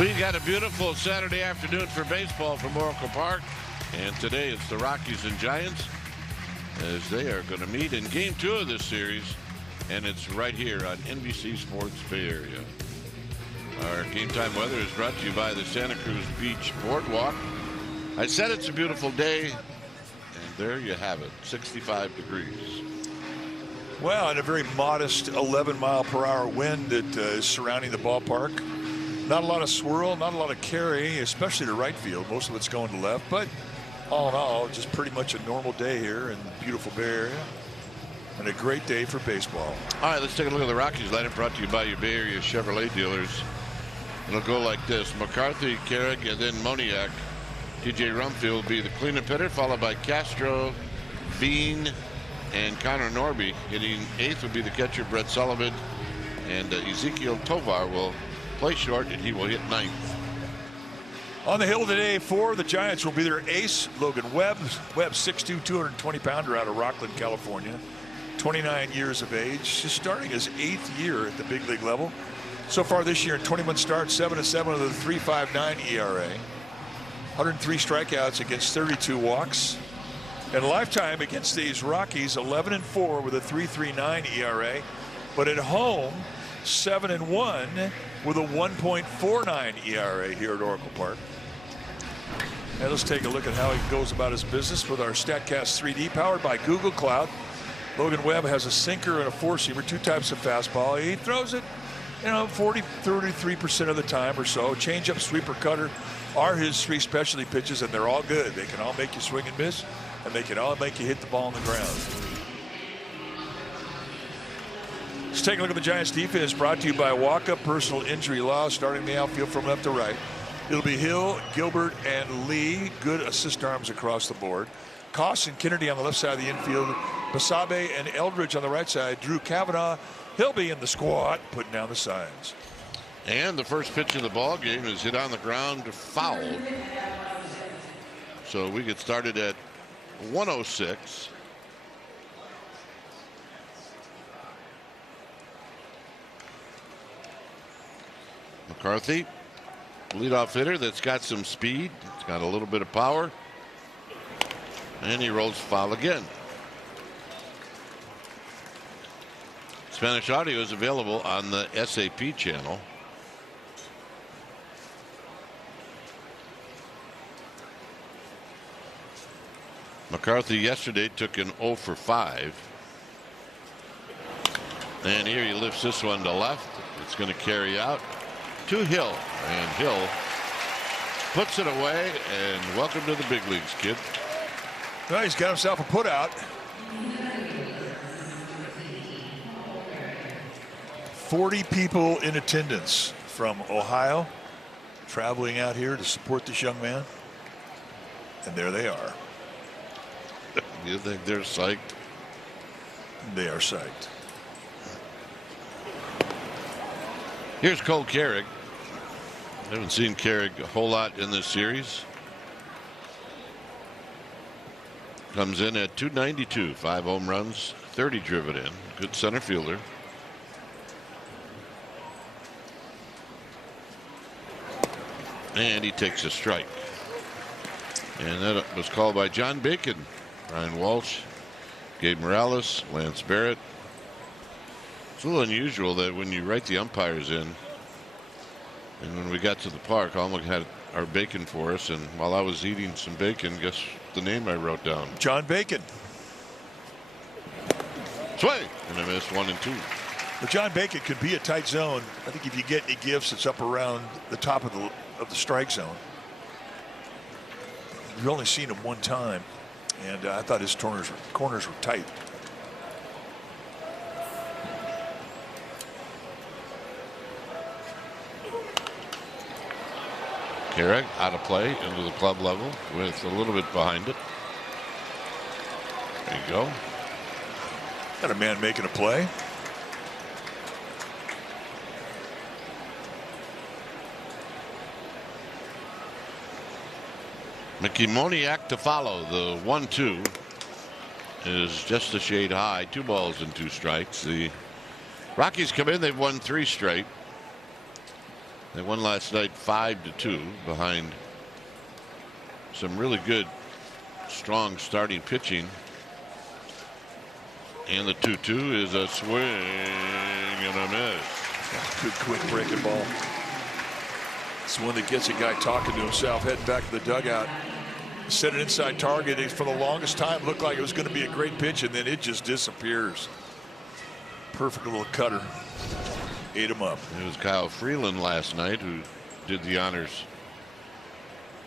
We got a beautiful Saturday afternoon for baseball from Oracle Park. And today it's the Rockies and Giants as they are going to meet in Game 2 of this series. And it's right here on NBC Sports Bay Area. Our game time weather is brought to you by the Santa Cruz Beach Boardwalk. I said it's a beautiful day, and there you have it, 65 degrees. Well, and a very modest 11-mile-per-hour wind that is surrounding the ballpark. Not a lot of swirl, not a lot of carry, especially to right field. Most of it's going to left, but all in all, just pretty much a normal day here in the beautiful Bay Area. And a great day for baseball. All right, let's take a look at the Rockies lineup brought to you by your Bay Area Chevrolet dealers. It'll go like this: McCarthy, Carrick, and then Moniak. TJ Rumfield will be the cleanup hitter, followed by Castro, Bean, and Connor Norby. Hitting eighth will be the catcher, Brett Sullivan. And Ezekiel Tovar will play short, and he will hit ninth. On the hill today for the Giants will be their ace, Logan Webb. Webb, 6'2", 220-pounder out of Rockland, California. 29 years of age, just starting his 8th year at the big league level. So far this year in 21 starts, 7-7 with a 3.59 ERA. 103 strikeouts against 32 walks. And lifetime against these Rockies, 11-4 with a 3.39 ERA. But at home, 7-1 with a 1.49 ERA here at Oracle Park. And let's take a look at how he goes about his business with our StatCast 3D powered by Google Cloud. Logan Webb has a sinker and a four-seamer, 2 types of fastball. He throws it, 33% of the time or so. Changeup, sweeper, cutter are his 3 specialty pitches, and they're all good. They can all make you swing and miss, and they can all make you hit the ball on the ground. Let's take a look at the Giants defense, brought to you by Walkup Personal Injury Law, starting the outfield from left to right. It'll be Hill, Gilbert, and Lee. Good assist arms across the board. Koss and Kennedy on the left side of the infield. Basabe and Eldridge on the right side. Drew Kavanaugh, he'll be in the squat, putting down the signs. And the first pitch of the ball game is hit on the ground, foul. So we get started at 106. McCarthy, leadoff hitter that's got some speed. It's got a little bit of power. And he rolls foul again. Spanish audio is available on the SAP channel. McCarthy yesterday took an 0 for 5. And here he lifts this one to left. It's going to carry out to Hill. And Hill puts it away. And welcome to the big leagues, kid. Well, he's got himself a putout. 40 people in attendance from Ohio traveling out here to support this young man. And there they are. You think they're psyched? They are psyched. Here's Cole Carrick. I haven't seen Carrick a whole lot in this series. Comes in at 292, 5 home runs, 30 driven in. Good center fielder. And he takes a strike. And that was called by John Bacon, Ryan Walsh, Gabe Morales, Lance Barrett. It's a little unusual that when you write the umpires in, and when we got to the park, Alma had our bacon for us, and while I was eating some bacon, guess the name I wrote down? John Bacon. Swing, and I missed 1 and 2. But John Bacon could be a tight zone. I think if you get any gifts, it's up around the top of the strike zone. We've only seen him one time, and I thought his corners were tight. Carrick out of play into the club level with a little bit behind it. There you go. Got a man making a play. Mickey Moniak to follow. The 1-2 is just a shade high. 2 balls and 2 strikes. The Rockies come in. They've won 3 straight. They won last night 5-2 behind some really good, strong starting pitching. And the 2-2 is a swing and a miss. Good quick breaking ball. It's one that gets a guy talking to himself, heading back to the dugout. Set an inside target. It, for the longest time, looked like it was going to be a great pitch, and then it just disappears. Perfect little cutter. Ate him up. It was Kyle Freeland last night who did the honors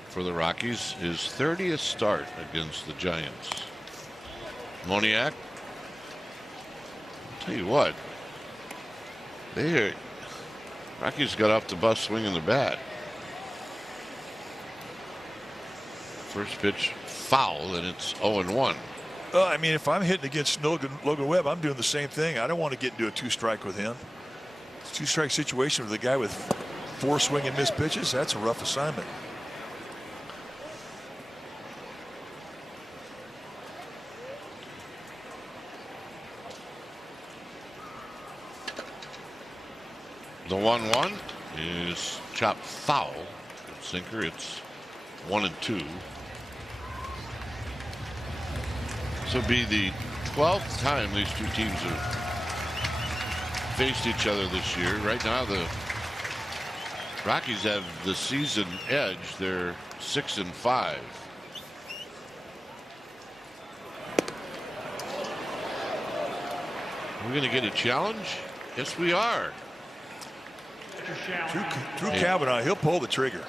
for the Rockies. His 30th start against the Giants. Moniak. I'll tell you what. Rockies got off the bus swinging the bat. First pitch foul, and it's 0-1. I mean, if I'm hitting against Logan Webb, I'm doing the same thing. I don't want to get into a 2-strike with him. It's a 2-strike situation with a guy with 4 swing and miss pitches. That's a rough assignment. The 1-1 is chopped foul. Sinker. It's 1-2. This will be the 12th time these two teams have faced each other this year. Right now, the Rockies have the season edge. They're 6-5. We're going to get a challenge? Yes, we are. Drew Kavanaugh, he'll pull the trigger.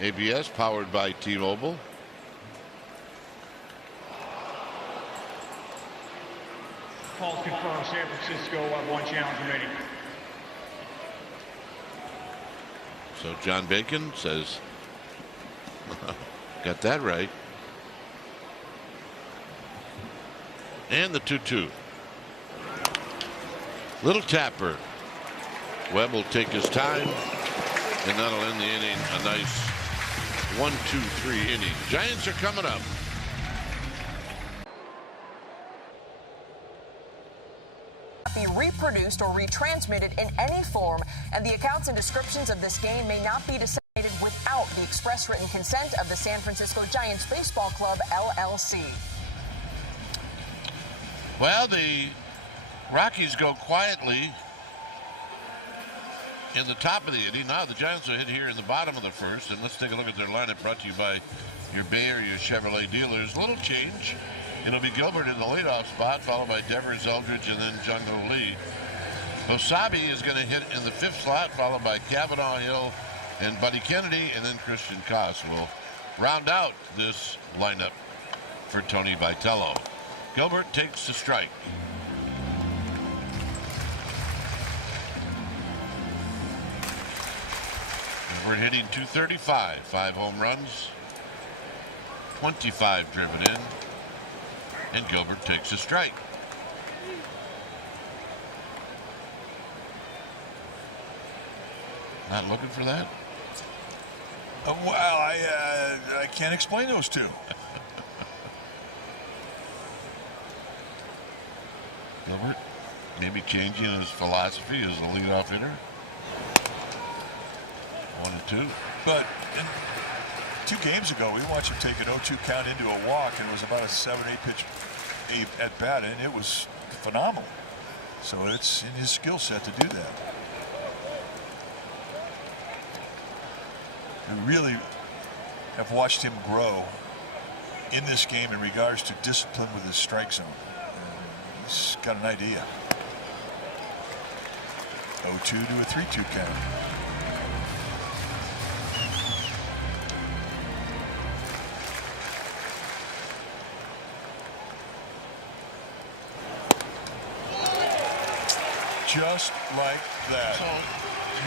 ABS powered by T-Mobile. Calls confirmed. San Francisco have 1 challenge remaining. So John Bacon says, got that right. And the 2-2. Little tapper. Webb will take his time, and that'll end the inning. A nice 1-2-3 inning. Giants are coming up. Be reproduced or retransmitted in any form, and the accounts and descriptions of this game may not be disseminated without the express written consent of the San Francisco Giants Baseball Club, LLC. Well, the Rockies go quietly in the top of the inning. Now the Giants will hit here in the bottom of the first, and let's take a look at their lineup, brought to you by your Bay Area Chevrolet dealers. Little change. It'll be Gilbert in the leadoff spot, followed by Devers, Eldridge, and then Jungle Lee. Bosabi is going to hit in the 5th slot, followed by Kavanaugh, Hill, and Buddy Kennedy, and then Christian Koss will round out this lineup for Tony Vitello. Gilbert takes the strike. We're hitting .235, 5 home runs, 25 driven in, and Gilbert takes a strike. Not looking for that? Well, I can't explain those two. Gilbert maybe changing his philosophy as a leadoff hitter. 1-2. But 2 games ago, we watched him take an 0-2 count into a walk, and it was about a 7-8 pitch at bat, and it was phenomenal. So it's in his skill set to do that. We really have watched him grow in this game in regards to discipline with his strike zone. He's got an idea. 0-2 to a 3-2 count. Just like that. So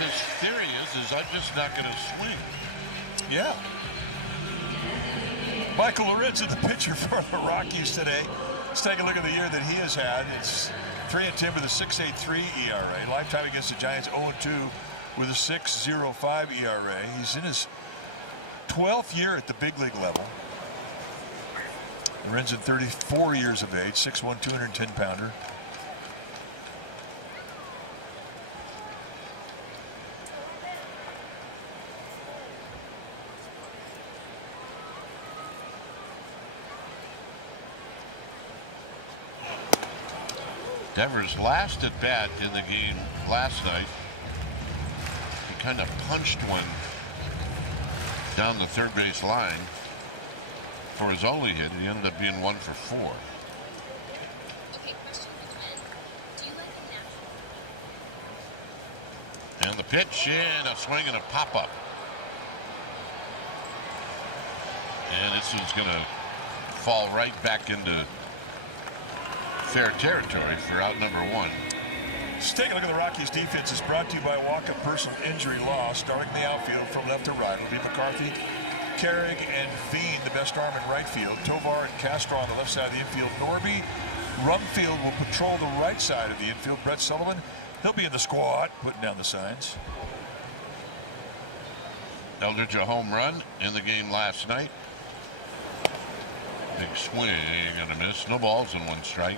his theory is I'm just not going to swing. Yeah. Michael Lorenzen, the pitcher for the Rockies today. Let's take a look at the year that he has had. It's 3-10 with a 6.83 ERA. Lifetime against the Giants 0-2 with a 6.05 ERA. He's in his 12th year at the big league level. Lorenzen, 34 years of age, 6'1", 210-pounder. Devers' last at bat in the game last night, he kind of punched one down the third base line for his only hit. He ended up being 1 for 4. And the pitch, and a swing and a pop-up. And this is going to fall right back into fair territory for out number 1. Let's take a look at the Rockies defense. It's brought to you by Walkup Personal Injury Law. Starting the outfield from left to right will be McCarthy, Carrig, and Veen, the best arm in right field. Tovar and Castro on the left side of the infield. Norby, Rumfield will patrol the right side of the infield. Brett Sullivan, he'll be in the squad, putting down the signs. Eldridge a home run in the game last night. Big swing and a miss. No balls and 1 strike.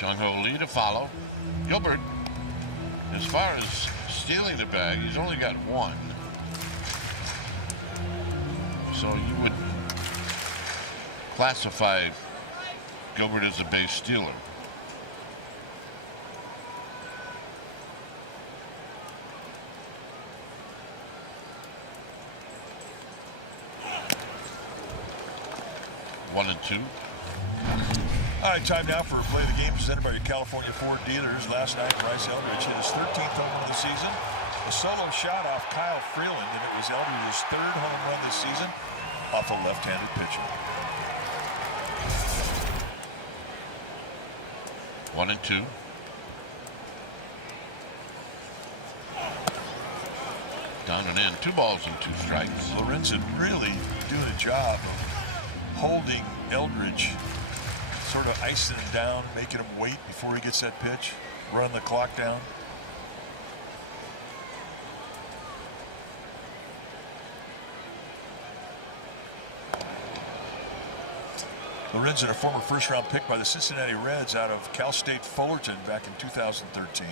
Jung-Ho Lee to follow. Gilbert, as far as stealing the bag, he's only got 1. So you would classify Gilbert as a base stealer. One and 2. All right, time now for Play the Game presented by your California Ford dealers. Last night, Bryce Eldridge hit his 13th home run of the season. A solo shot off Kyle Freeland, and it was Eldridge's 3rd home run this season off a left-handed pitcher. 1 and 2. Down and in. 2 balls and 2 strikes. Lorenzen really doing a job of holding Eldridge, sort of icing him down, making him wait before he gets that pitch, run the clock down. Lorenzen, a former first-round pick by the Cincinnati Reds out of Cal State Fullerton back in 2013.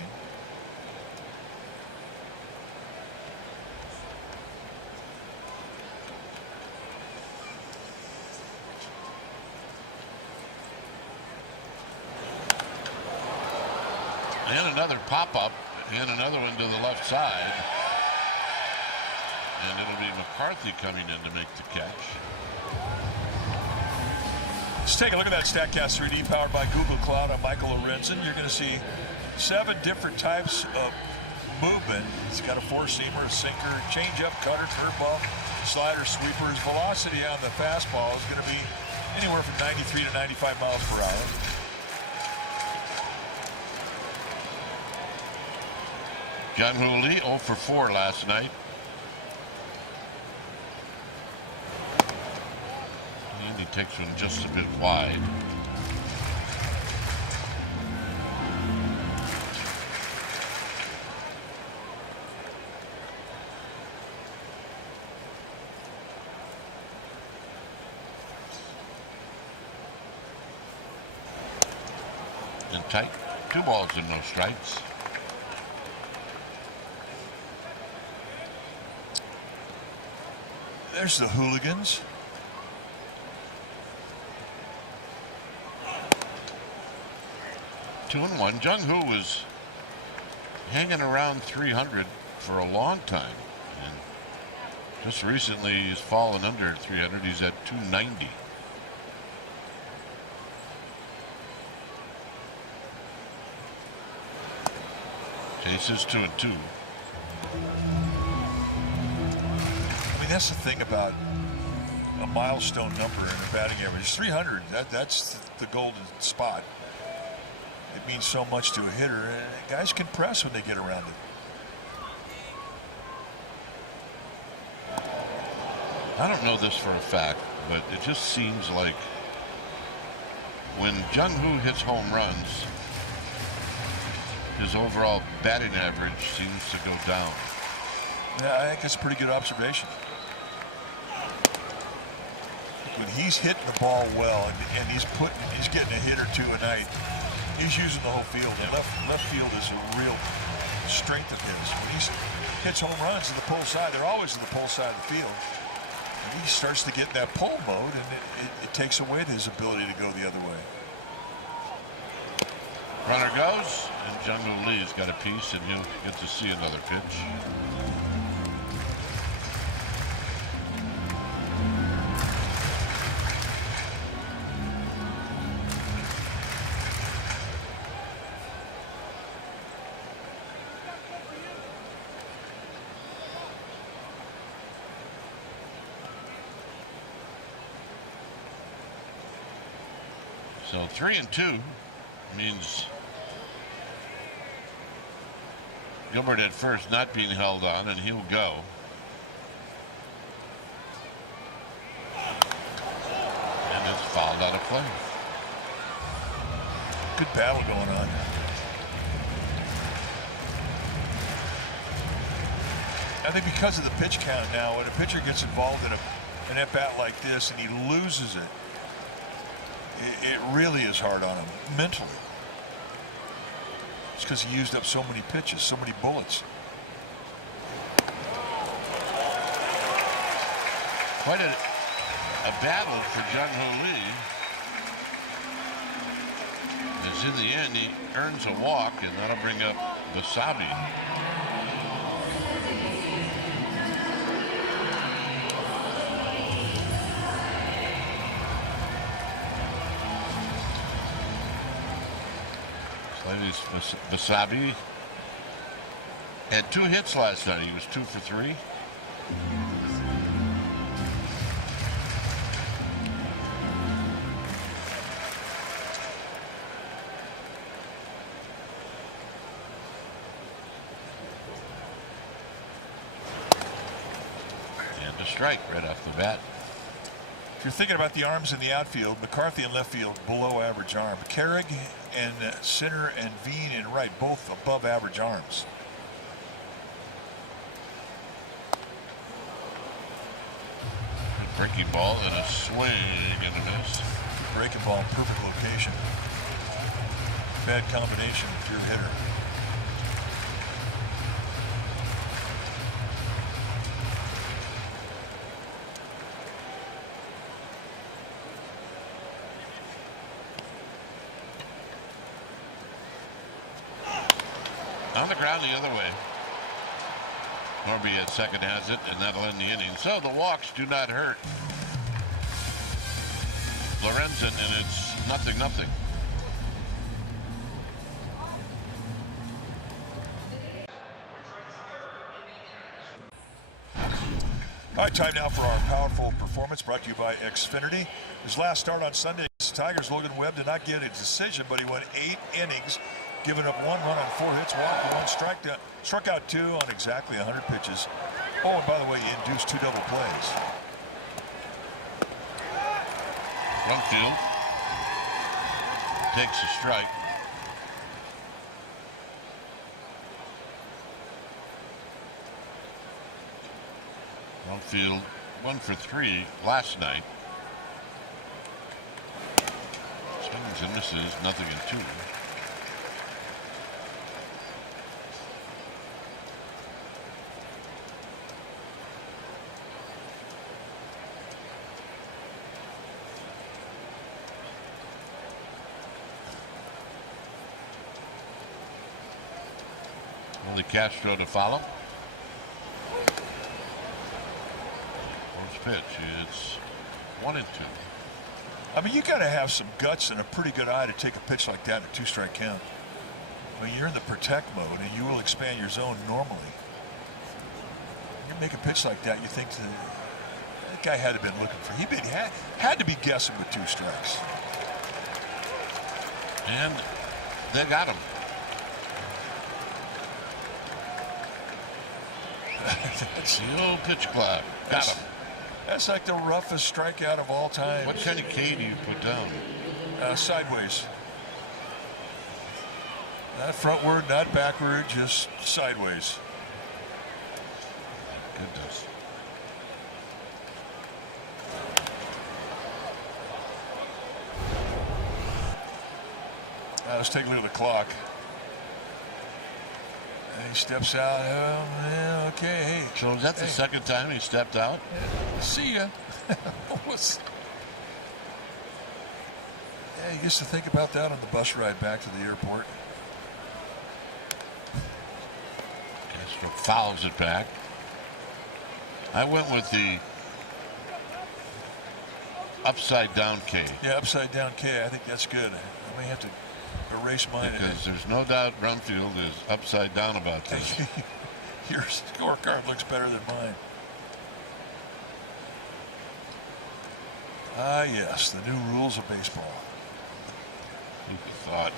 And another pop-up, and another one to the left side. And it'll be McCarthy coming in to make the catch. Let's take a look at that StatCast 3D powered by Google Cloud on Michael Lorenzen. You're going to see 7 different types of movement. He's got a 4-seamer, a sinker, changeup, cutter, curveball, slider, sweeper. His velocity on the fastball is going to be anywhere from 93 to 95 miles per hour. Jung-Ho Lee 0 for 4 last night. And he takes one just a bit wide. And tight. 2 balls and no strikes. There's the Hooligans. Two and 1. Jung-Ho was hanging around 300 for a long time, and just recently he's fallen under 300. He's at 290. Chases 2 and 2. That's the thing about a milestone number in a batting average. 300, that's the golden spot. It means so much to a hitter, and guys can press when they get around it. I don't know this for a fact, but it just seems like when Jung-Ho hits home runs, his overall batting average seems to go down. Yeah, I think that's a pretty good observation. When he's hitting the ball well and he's getting a hit or 2 a night, He's using the whole field. And left field is a real strength of his. When he hits home runs in the pull side, they're always in the pull side of the field. And he starts to get in that pull mode, and it takes away his ability to go the other way. Runner goes, and Jungle Lee's got a piece, and he'll get to see another pitch. So 3-2 means Gilbert at first not being held on, and he'll go. And it's fouled out of play. Good battle going on. I think because of the pitch count now, when a pitcher gets involved in an at-bat like this and he loses it, it really is hard on him mentally. It's because he used up so many pitches, so many bullets. Quite a battle for Jung-Hoo Lee. As in the end, he earns a walk, and that'll bring up Wasabi. Wasabi had 2 hits last night. He was 2 for 3. And a strike right off the bat. If you're thinking about the arms in the outfield, McCarthy in left field, below average arm. Carrig and center and Veen in right, both above average arms. Breaking ball and a swing and a miss. Breaking ball, perfect location. Bad combination if you're a hitter. On the ground the other way. Norby at second has it, and that'll end the inning. So the walks do not hurt Lorenzen, and it's 0-0. All right, time now for our powerful performance brought to you by Xfinity. His last start on Sunday, Tigers' Logan Webb did not get a decision, but he went 8 innings, giving up 1 run on 4 hits, walked 1, struck out 2 on exactly 100 pitches. Oh, and by the way, he induced 2 double plays. One field takes a strike. One field, 1 for 3 last night. Swings and misses, 0-2. Only Castro to follow. First pitch, it's 1-2. I mean, you got to have some guts and a pretty good eye to take a pitch like that in a 2-strike count. I mean, you're in the protect mode, and you will expand your zone normally. You make a pitch like that, you think that guy had to have been looking for. He had to be guessing with 2 strikes. And they got him. That's the old pitch clock. Got him. That's like the roughest strikeout of all time. What kind of K do you put down? Sideways. Not frontward, not backward, just sideways. Goodness. Let's take a look at the clock. He steps out. Yeah, okay. Hey. So is that the second time he stepped out? See ya. Yeah, he gets to think about that on the bus ride back to the airport. Castro fouls it back. I went with the upside down K. Yeah, upside down K. I think that's good. I may have to erase mine. Because there's no doubt Brumfield is upside down about this. Your scorecard looks better than mine. Ah, yes, the new rules of baseball. Who thought?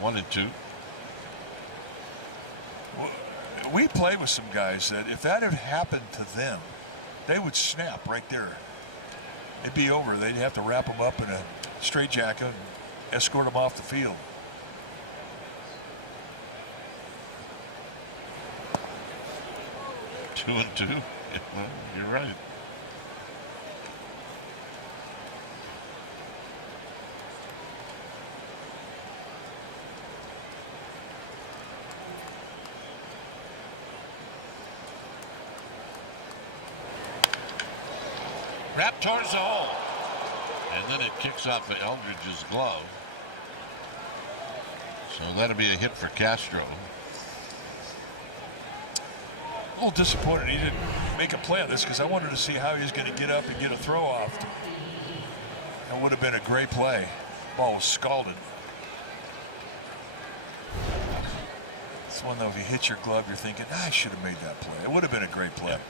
1-2. We play with some guys that if that had happened to them, they would snap right there. It'd be over. They'd have to wrap them up in a straitjacket and escort them off the field. Two and two. Yeah, well, you're right. Wrapped towards the hole. And then it kicks off of Eldridge's glove. So that'll be a hit for Castro. A little disappointed he didn't make a play on this because I wanted to see how he was going to get up and get a throw off. That would have been a great play. Ball was scalded. It's one, though, if you hit your glove, you're thinking, I should have made that play. It would have been a great play.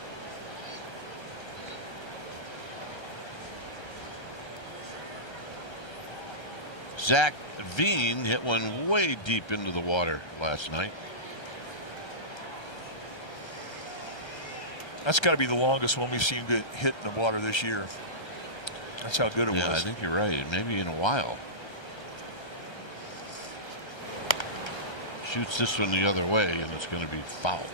Zach Veen hit one way deep into the water last night. That's got to be the longest one we've seen get hit in the water this year. That's how good it was. Yeah, I think you're right. Maybe in a while. Shoots this one the other way, and it's going to be foul.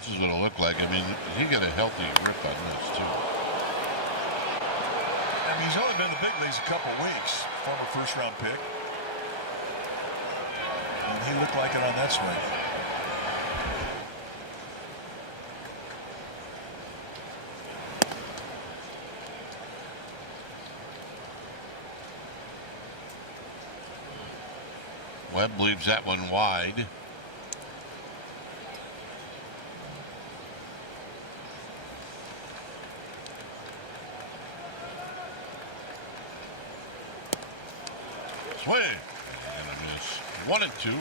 This is what it'll look like. I mean, he got a healthy grip on this, too. I mean, he's only been in the big leagues a couple weeks. Former first-round pick. And he looked like it on that swing. Webb leaves that one wide. Swing. And a miss. 1-2.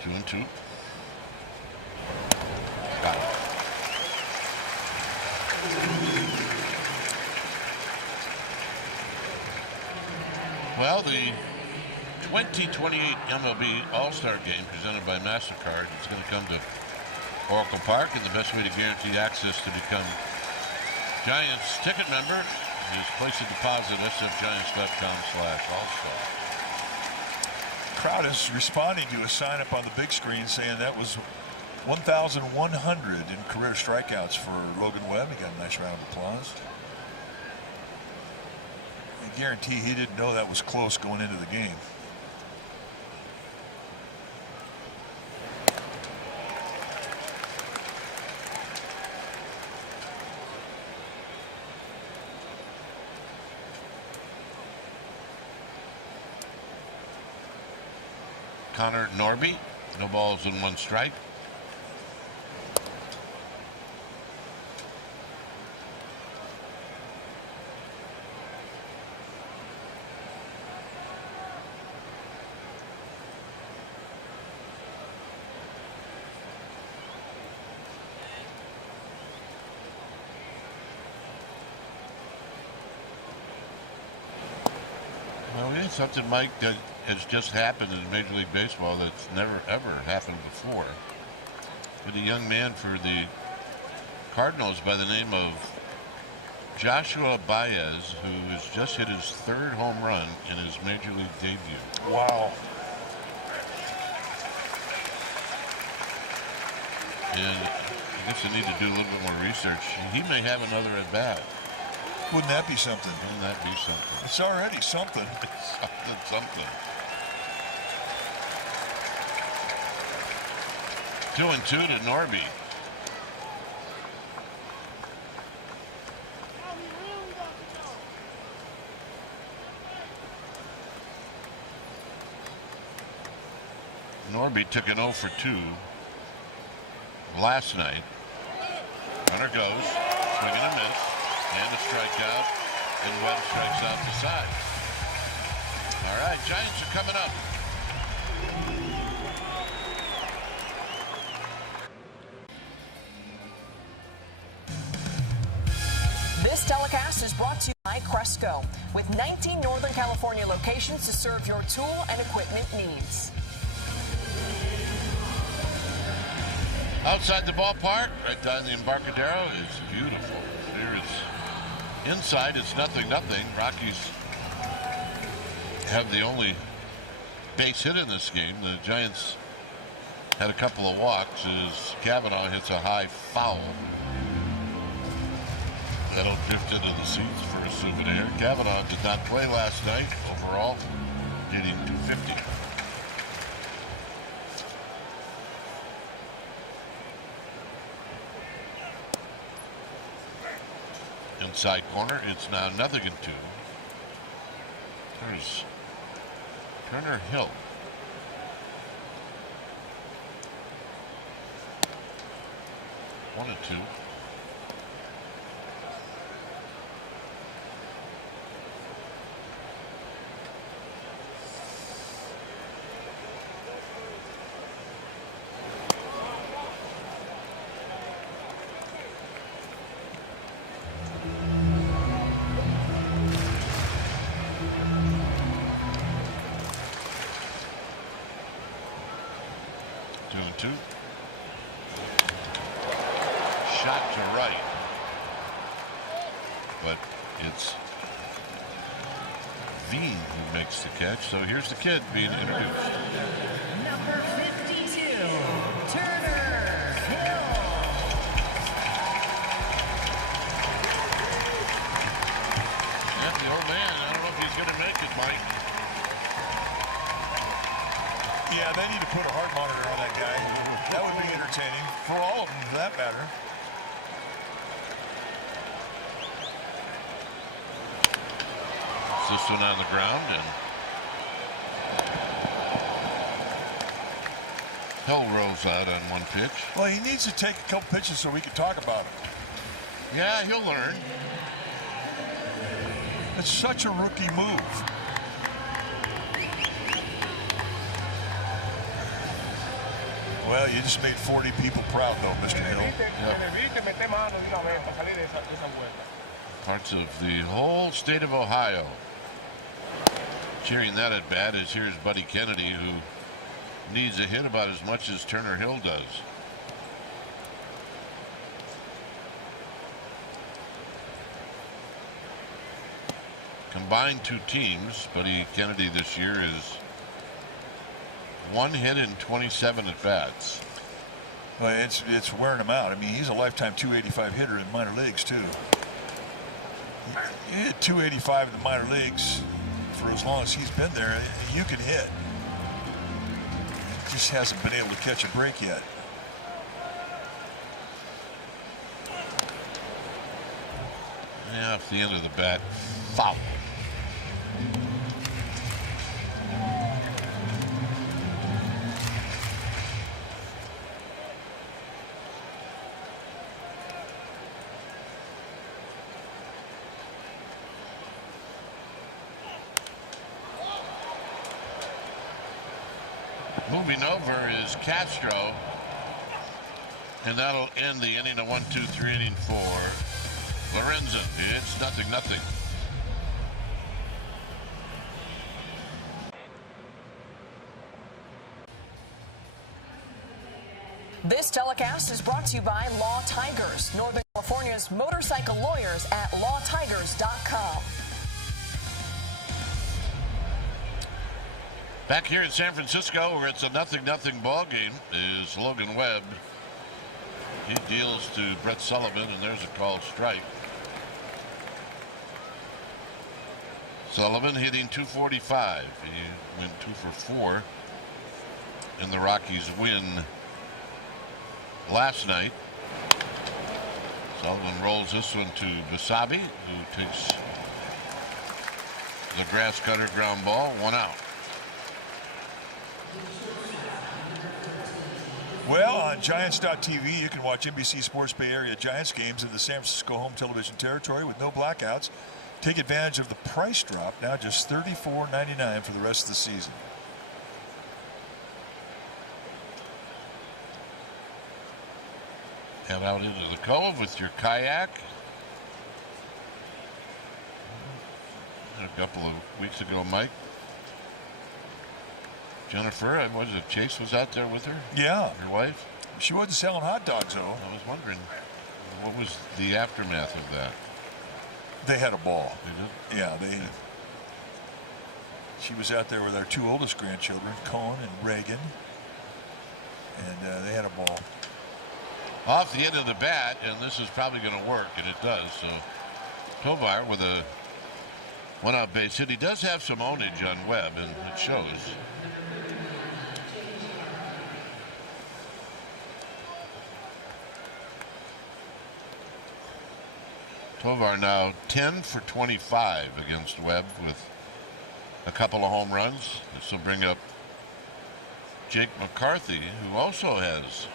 Two and two. Got it. Well, the 2028 MLB All-Star Game presented by MasterCard is going to come to Oracle Park, and the best way to guarantee access to become Giants ticket member is place a deposit at sfgiants.com/all-star. Crowd is responding to a sign up on the big screen saying that was 1,100 in career strikeouts for Logan Webb. He got a nice round of applause. I guarantee he didn't know that was close going into the game. Connor Norby, no balls and one strike. Yeah, something, Mike, that has just happened in Major League Baseball that's never, ever happened before. With a young man for the Cardinals by the name of Joshua Baez, who has just hit his 3rd home run in his Major League debut. Wow. And I guess I need to do a little bit more research. He may have another at bat. Wouldn't that be something? Wouldn't that be something? It's already something. It's something. 2-2 to Norby. Norby took an 0 for 2 last night. Runner goes, swing and a miss, and a strikeout, and Webb strikes out the side. All right, Giants are coming up. This telecast is brought to you by Cresco, with 19 Northern California locations to serve your tool and equipment needs. Outside the ballpark, right down the Embarcadero, is beautiful. There's inside, it's 0-0. Rockies have the only base hit in this game. The Giants had a couple of walks as Cavanaugh hits a high foul. That'll drift into the seats for a souvenir. Cavanaugh did not play last night overall, hitting .250. Inside corner, it's now 0-2. There's Turner Hill. One and 2. Shot to right, but it's Veen who makes the catch. So here's the kid being introduced. Number 52, Turner Hill. Yeah, the old man. I don't know if he's going to make it, Mike. Yeah, they need to put a heart monitor on that guy. That would be entertaining for all of them, for that matter. This one on the ground, and Hill rolls out on one pitch. Well, he needs to take a couple pitches so we can talk about it. Yeah, he'll learn. It's such a rookie move. Well, you just made 40 people proud, though, Mr. Hill. Parts of the whole state of Ohio cheering that at bat as here's Buddy Kennedy, who needs a hit about as much as Turner Hill does. Combined 2 teams, Buddy Kennedy this year is 1 hit in 27 at bats. Well, it's wearing him out. I mean, he's a lifetime 285 hitter in minor leagues too. He hit 285 in the minor leagues for as long as he's been there. You can hit. Just hasn't been able to catch a break yet. Yeah, off the end of the bat, foul. Moving over is Castro, and that'll end the inning, a 1-2-3 inning for Lorenzen. It's 0-0. This telecast is brought to you by Law Tigers, Northern California's motorcycle lawyers at lawtigers.com. Back here in San Francisco, where it's a 0-0 ball game, is Logan Webb. He deals to Brett Sullivan, and there's a called strike. Sullivan hitting .245. He went 2 for 4 in the Rockies' win last night. Sullivan rolls this one to Basabe, who takes the grass cutter ground ball, 1 out. Well, on Giants.tv, you can watch NBC Sports Bay Area Giants games in the San Francisco home television territory with no blackouts. Take advantage of the price drop, now just $34.99 for the rest of the season. Head out into the cove with your kayak. A couple of weeks ago, Mike. Jennifer, was it Chase was out there with her? Yeah. Your wife? She wasn't selling hot dogs, though. I was wondering, what was the aftermath of that? They had a ball. They did? Yeah, she was out there with our 2 oldest grandchildren, Cohen and Reagan, and they had a ball. Off the end of the bat, and this is probably going to work, and it does. So Tovar with a 1-out base hit. He does have some ownage on Webb, and it shows. Tovar now 10 for 25 against Webb with a couple of home runs. This will bring up Jake McCarthy, who also has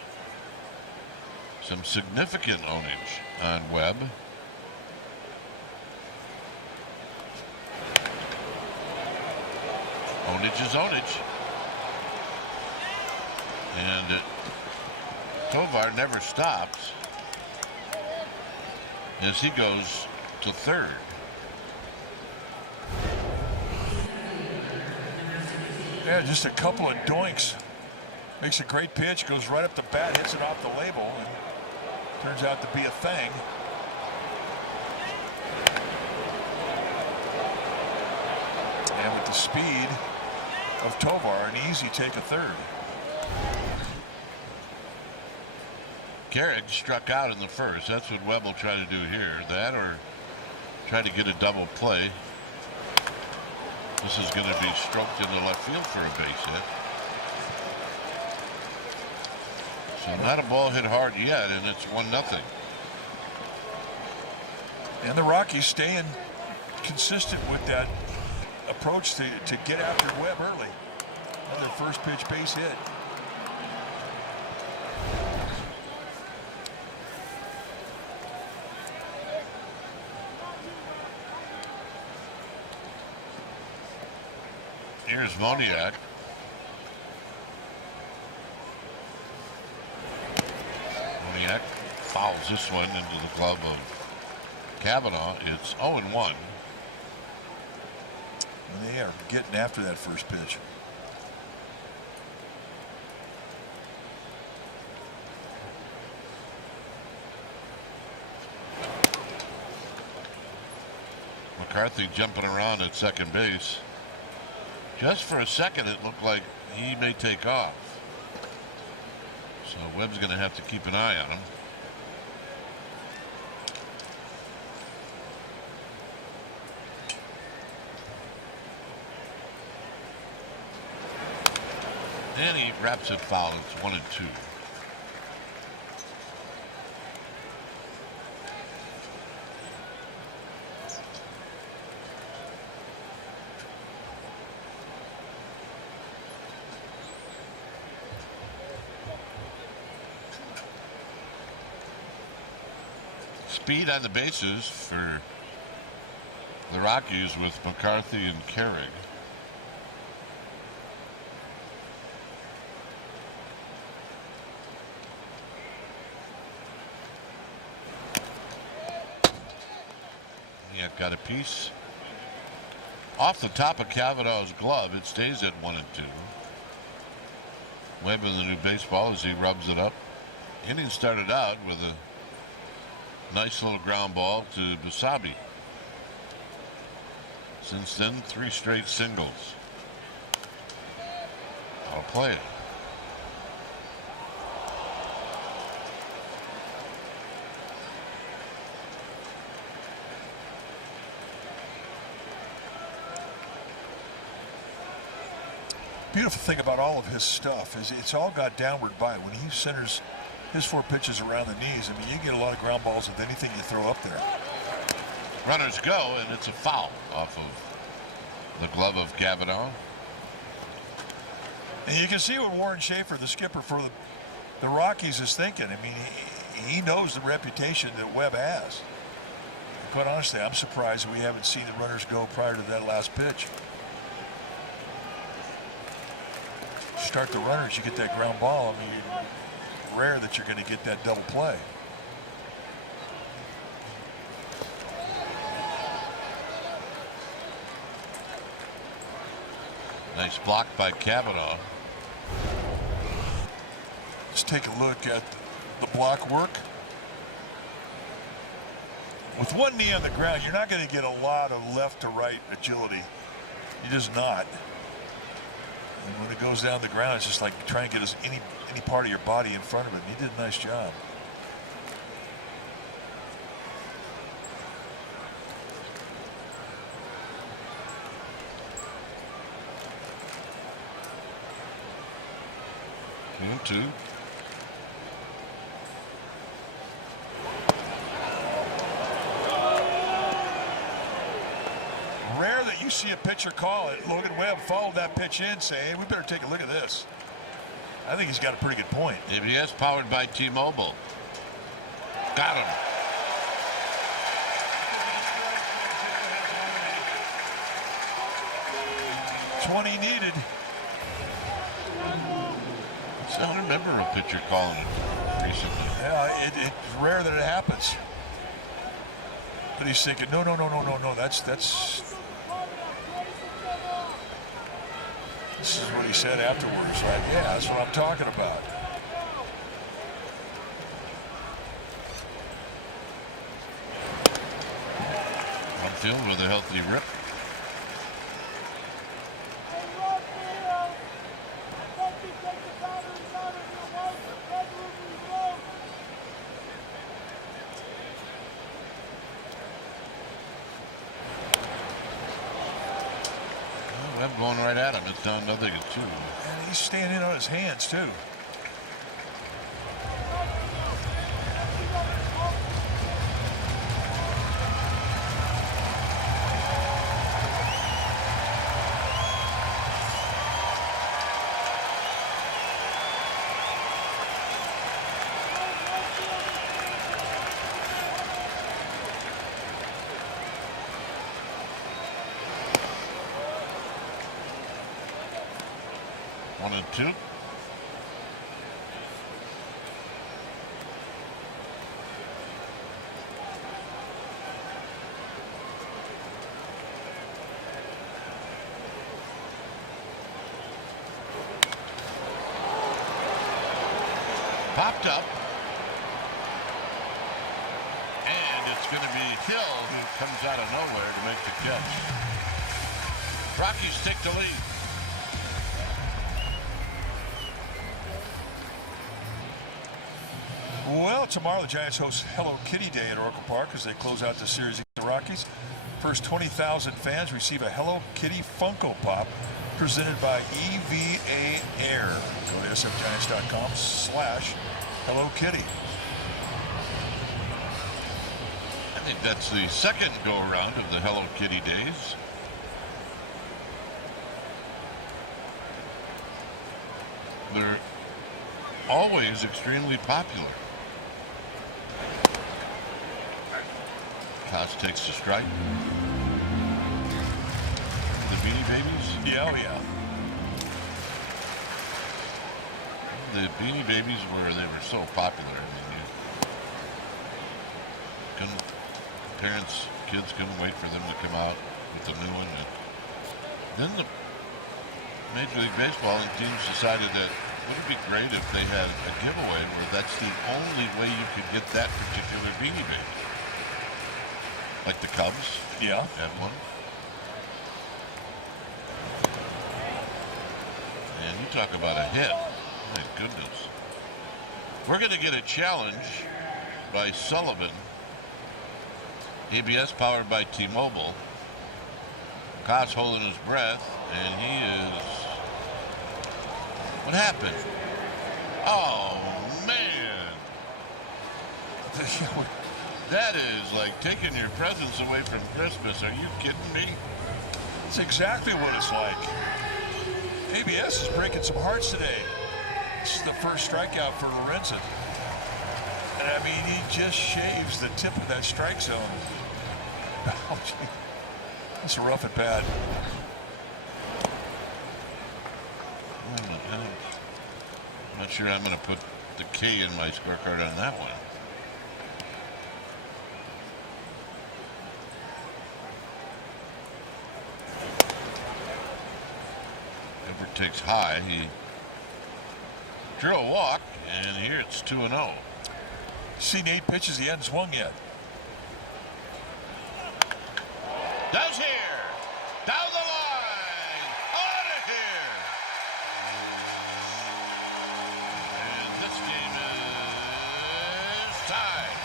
some significant ownage on Webb. Ownage is ownage. And Tovar never stops as he goes to third. Yeah, just a couple of doinks. Makes a great pitch, goes right up the bat, hits it off the label, and turns out to be a thing. And with the speed of Tovar, an easy take a third. Carrick struck out in the first. That's what Webb will try to do here. That or try to get a double play. This is going to be stroked into left field for a base hit. So not a ball hit hard yet, and it's 1-0. And the Rockies staying consistent with that approach to get after Webb early. Another first pitch base hit. Here's Moniak. Moniak fouls this one into the glove of Cavanaugh. It's 0-1. And they are getting after that first pitch. McCarthy jumping around at second base. Just for a second, it looked like he may take off. So Webb's going to have to keep an eye on him. And he wraps it foul. It's 1-2. Speed on the bases for the Rockies with McCarthy and Carrick. Yeah, got a piece off the top of Cavanaugh's glove. It stays at 1-2. Webb in the new baseball as he rubs it up. Inning started out with a nice little ground ball to Basabe. Since then, 3 straight singles. I'll play it. Beautiful thing about all of his stuff is it's all got downward bite. When he centers his 4 pitches around the knees, I mean, you get a lot of ground balls with anything you throw up there. Runners go, and it's a foul off of the glove of Cavanaugh. And you can see what Warren Schaefer, the skipper for the Rockies, is thinking. I mean, he knows the reputation that Webb has. And quite honestly, I'm surprised we haven't seen the runners go prior to that last pitch. Start the runners, you get that ground ball. I mean, rare that you're going to get that double play. Nice block by Cavanaugh. Let's take a look at the block work. With one knee on the ground, you're not going to get a lot of left to right agility. You're just not. And when it goes down the ground, it's just like trying to get any part of your body in front of it. And he did a nice job. Two. Rare that you see a pitcher call it. Logan Webb followed that pitch in, say, hey, we better take a look at this. I think he's got a pretty good point. ABS powered by T-Mobile. Got him. Twenty needed. I don't remember a pitcher calling it recently. Yeah, it's rare that it happens. But he's thinking, no. That's. This is what he said afterwards. Like, yeah, that's what I'm talking about. On field with a healthy rip. Going right at him. It's down 0-2. And he's staying in on his hands too. One and two. Popped up. And it's going to be Hill who comes out of nowhere to make the catch. Rockies take the lead. Well, tomorrow the Giants host Hello Kitty Day at Oracle Park as they close out the series against the Rockies. First 20,000 fans receive a Hello Kitty Funko Pop presented by EVA Air. Go to sfgiants.com/Hello Kitty. I think that's the second go-around of the Hello Kitty days. They're always extremely popular. Koss takes the strike. The Beanie Babies? Yeah, oh yeah. The Beanie Babies they were so popular. I mean, kids couldn't wait for them to come out with the new one. And then the Major League Baseball and teams decided that Would it be great if they had a giveaway where that's the only way you could get that particular Beanie Baby? Like the Cubs? Yeah. Had one. And you talk about a hit. My goodness. We're going to get a challenge by Sullivan. ABS powered by T-Mobile. Koss holding his breath, and he is... What happened? Oh, man. That is like taking your presents away from Christmas. Are you kidding me? That's exactly what it's like. ABS is breaking some hearts today. This is the first strikeout for Lorenzen. And I mean, he just shaves the tip of that strike zone. That's a rough at bat. I'm not sure I'm going to put the K in my scorecard on that one. Gilbert takes high. He drew a walk, and here it's 2-0. Seen 8 pitches, he hadn't swung yet. Does here. Down the line. Out of here. And this game is tied.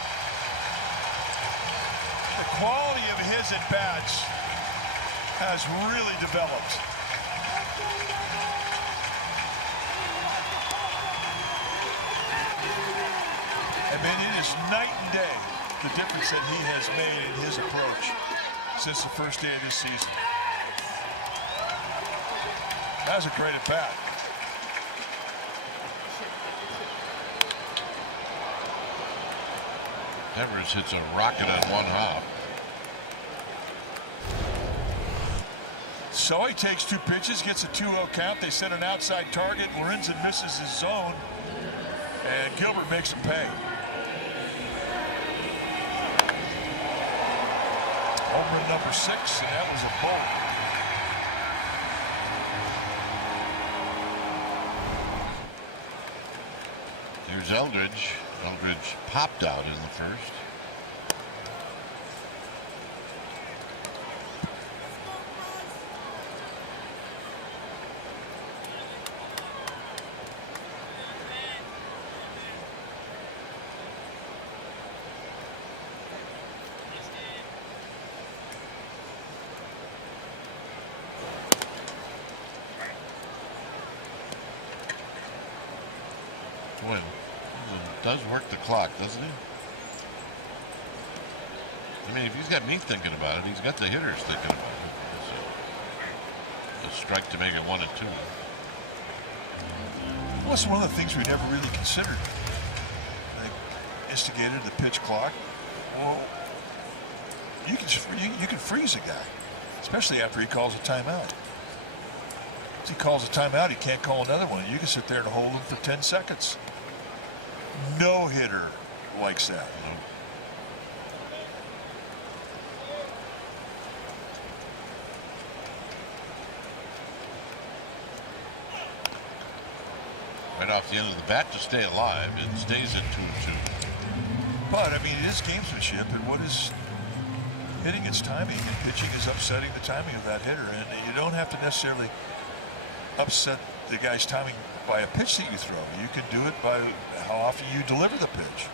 The quality of his at-bats has really developed. I mean, it is night and day, the difference that he has made in his approach since the first day of this season. That was a great at-bat. Evers hits a rocket on one hop. So he takes 2 pitches, gets a 2-0 count. They set an outside target. Lorenzen misses his zone, and Gilbert makes him pay. Home run number 6, and that was a bullet. Here's Eldridge. Eldridge popped out in the first. Boy, does work the clock, doesn't he? I mean, if he's got me thinking about it, he's got the hitters thinking about it. So, a strike to make it 1-2. Well, it's one of the things we never really considered. They instigated the pitch clock. Well, you can freeze a guy, especially after he calls a timeout. If he calls a timeout, he can't call another one. You can sit there and hold him for 10 seconds. No hitter likes that. Right off the end of the bat to stay alive. It stays at 2-2. But, I mean, it is gamesmanship, and what is hitting its timing, and pitching is upsetting the timing of that hitter. And you don't have to necessarily upset the guy's timing by a pitch that you throw. You can do it by how often you deliver the pitch.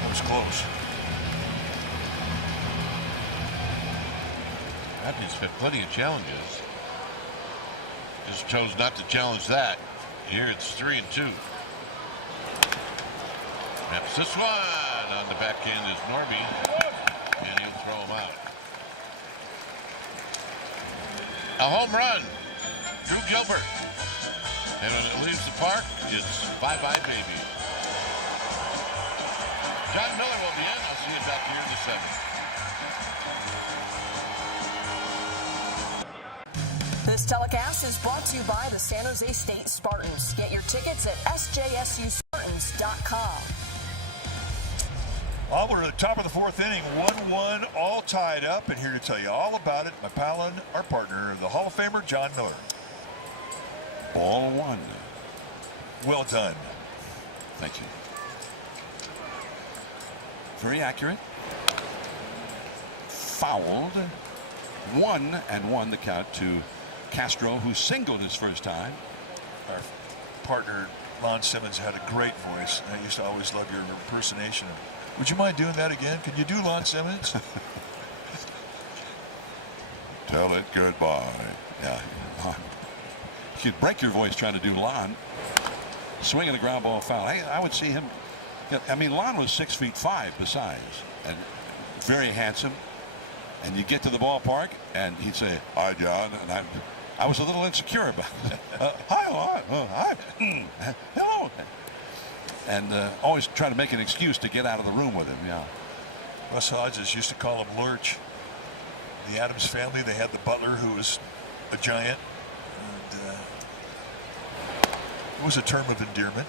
That was close. Rodney's had plenty of challenges. Just chose not to challenge that. Here it's 3-2. That's this one. On the backhand is Norby, and he'll throw him out. A home run. Drew Gilbert. And when it leaves the park, it's bye-bye, baby. John Miller will be in. I'll see you back here in the 7th. This telecast is brought to you by the San Jose State Spartans. Get your tickets at sjsuspartans.com. Well, we're at the top of the fourth inning, 1-1, all tied up, and here to tell you all about it, my pal and our partner, the Hall of Famer, John Miller. Ball one. Well done. Thank you. Very accurate. Fouled. 1-1 the count to Castro, who singled his first time. Our partner, Lon Simmons, had a great voice. I used to always love your impersonation. Would you mind doing that again? Can you do Lon Simmons? Tell it goodbye. Yeah. You could break your voice trying to do Lon. Swinging a ground ball foul. I would see him. I mean, Lon was 6'5" besides, and very handsome. And you get to the ballpark, and he'd say, "Hi, John," and I was a little insecure about it. Hi, Lon. Hi. Hello. And always try to make an excuse to get out of the room with him. Yeah. Russ Hodges used to call him Lurch. The Adams family, they had the butler who was a giant. And, it was a term of endearment.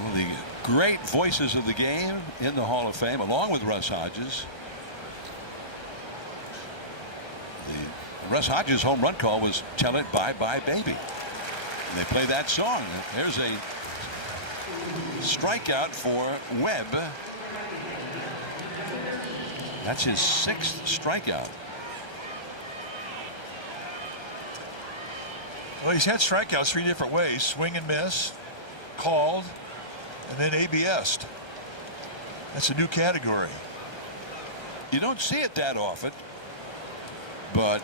One of the great voices of the game in the Hall of Fame, along with Russ Hodges. The Russ Hodges home run call was "Tell It Bye Bye Baby." And they play that song. There's a strikeout for Webb. That's his 6th strikeout. Well, he's had strikeouts 3 different ways: swing and miss, called, and then ABS'd. That's a new category. You don't see it that often, but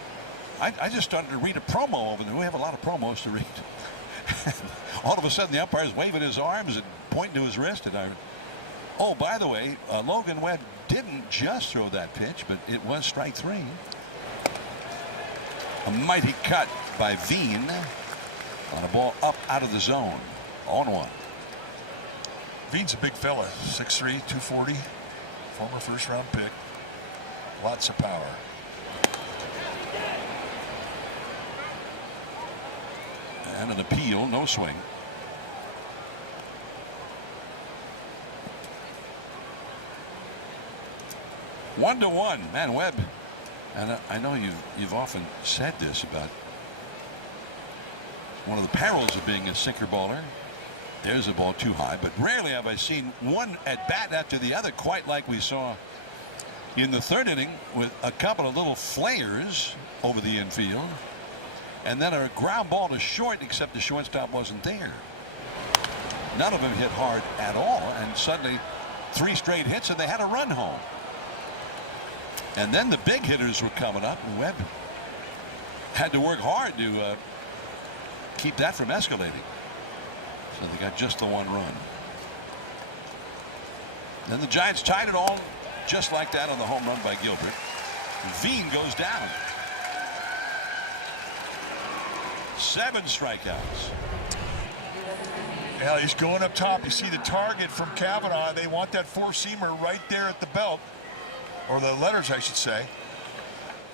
I just started to read a promo over there. We have a lot of promos to read. All of a sudden, the umpire's waving his arms and pointing to his wrist. And oh, by the way, Logan Webb didn't just throw that pitch, but it was strike 3. A mighty cut by Veen on a ball up out of the zone. 0-1. Veen's a big fella, 6'3", 240, former first-round pick. Lots of power. And an appeal, no swing. One to one, man. Webb, and I know you've often said this about one of the perils of being a sinker baller. There's a ball too high, but rarely have I seen one at bat after the other quite like we saw in the 3rd inning, with a couple of little flares over the infield, and then a ground ball to short, except the shortstop wasn't there. None of them hit hard at all, and suddenly 3 straight hits, and they had a run home. And then the big hitters were coming up, and Webb had to work hard to keep that from escalating. So they got just the 1 run. Then the Giants tied it all just like that on the home run by Gilbert. Veen goes down. 7 strikeouts. Yeah, he's going up top. You see the target from Kavanaugh. They want that 4-seamer right there at the belt, or the letters, I should say.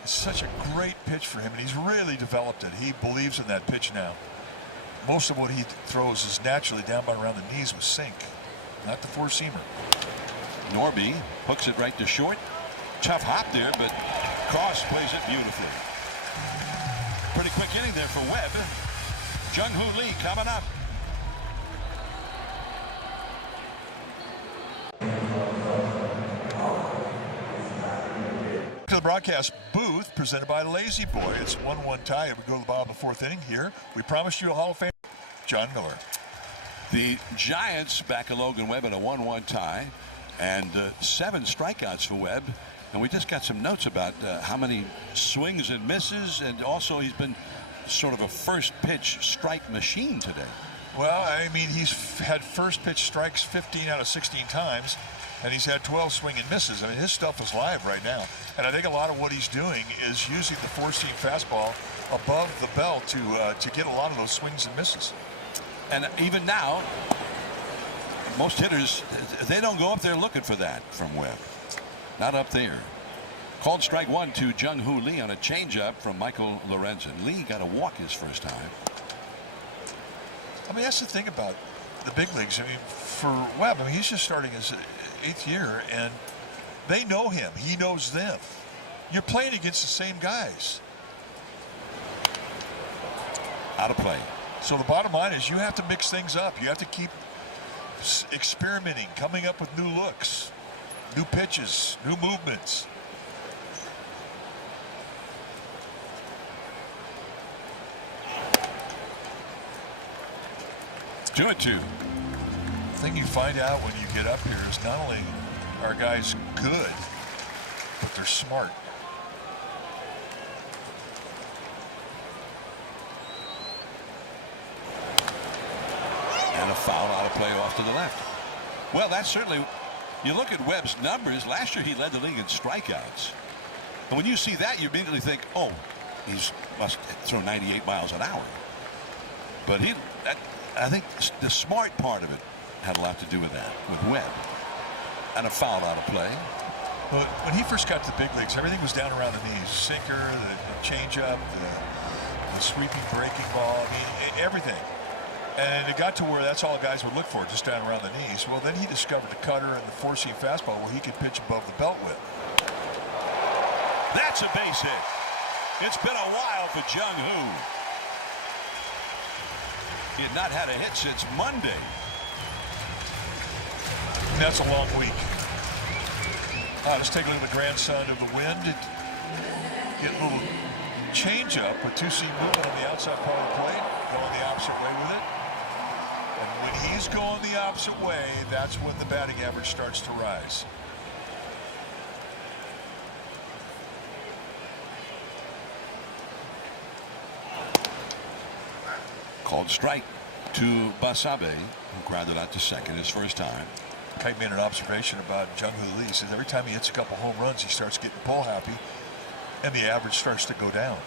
It's such a great pitch for him, and he's really developed it. He believes in that pitch now. Most of what he throws is naturally down by around the knees with sink, not the 4-seamer. Norby hooks it right to short. Tough hop there, but Cross plays it beautifully. Pretty quick inning there for Webb. Jung-Hoo Lee coming up. To the broadcast booth presented by Lazy Boy. It's 1-1 tie. We go to the bottom of the 4th inning here. We promised you a Hall of Fame. John Miller. The Giants back a Logan Webb in a 1-1 tie, and 7 strikeouts for Webb. And we just got some notes about how many swings and misses, and also he's been sort of a first pitch strike machine today. Well, I mean, he's had first pitch strikes 15 out of 16 times, and he's had 12 swing and misses. I mean, his stuff is live right now. And I think a lot of what he's doing is using the 4-seam fastball above the belt to get a lot of those swings and misses. And even now, most hitters, they don't go up there looking for that from Webb. Not up there. Called strike 1 to Jung-Hoo Lee on a changeup from Michael Lorenzen. Lee got a walk his first time. I mean, that's the thing about the big leagues. I mean, for Webb, I mean, he's just starting his 8th year, and they know him. He knows them. You're playing against the same guys. Out of play. So the bottom line is you have to mix things up. You have to keep experimenting, coming up with new looks, new pitches, new movements. Two and two. The thing you find out when you get up here is not only are guys good, but they're smart. And a foul out of play off to the left. Well, that's certainly, you look at Webb's numbers. Last year he led the league in strikeouts. And when you see that, you immediately think, oh, he's must throw 98 miles an hour. But I think the smart part of it had a lot to do with that, with Webb. And a foul out of play. But when he first got to the big leagues, everything was down around the knees. Sinker, the changeup, the sweeping breaking ball, I mean, everything. And it got to where that's all guys would look for, just down around the knees. Well, then he discovered the cutter and the four-seam fastball where he could pitch above the belt with. That's a base hit. It's been a while for Jung-Hoo. He had not had a hit since Monday. That's a long week. Let's take a look at the grandson of the wind. Get a little change up with two-seam movement on the outside part of the plate, going the opposite way with it. And when he's going the opposite way, that's when the batting average starts to rise. Called strike to Basabe, who grounded out to second his first time. Kite made an observation about Jung-Hoo Lee. He says every time he hits a couple home runs, he starts getting pull happy, and the average starts to go down.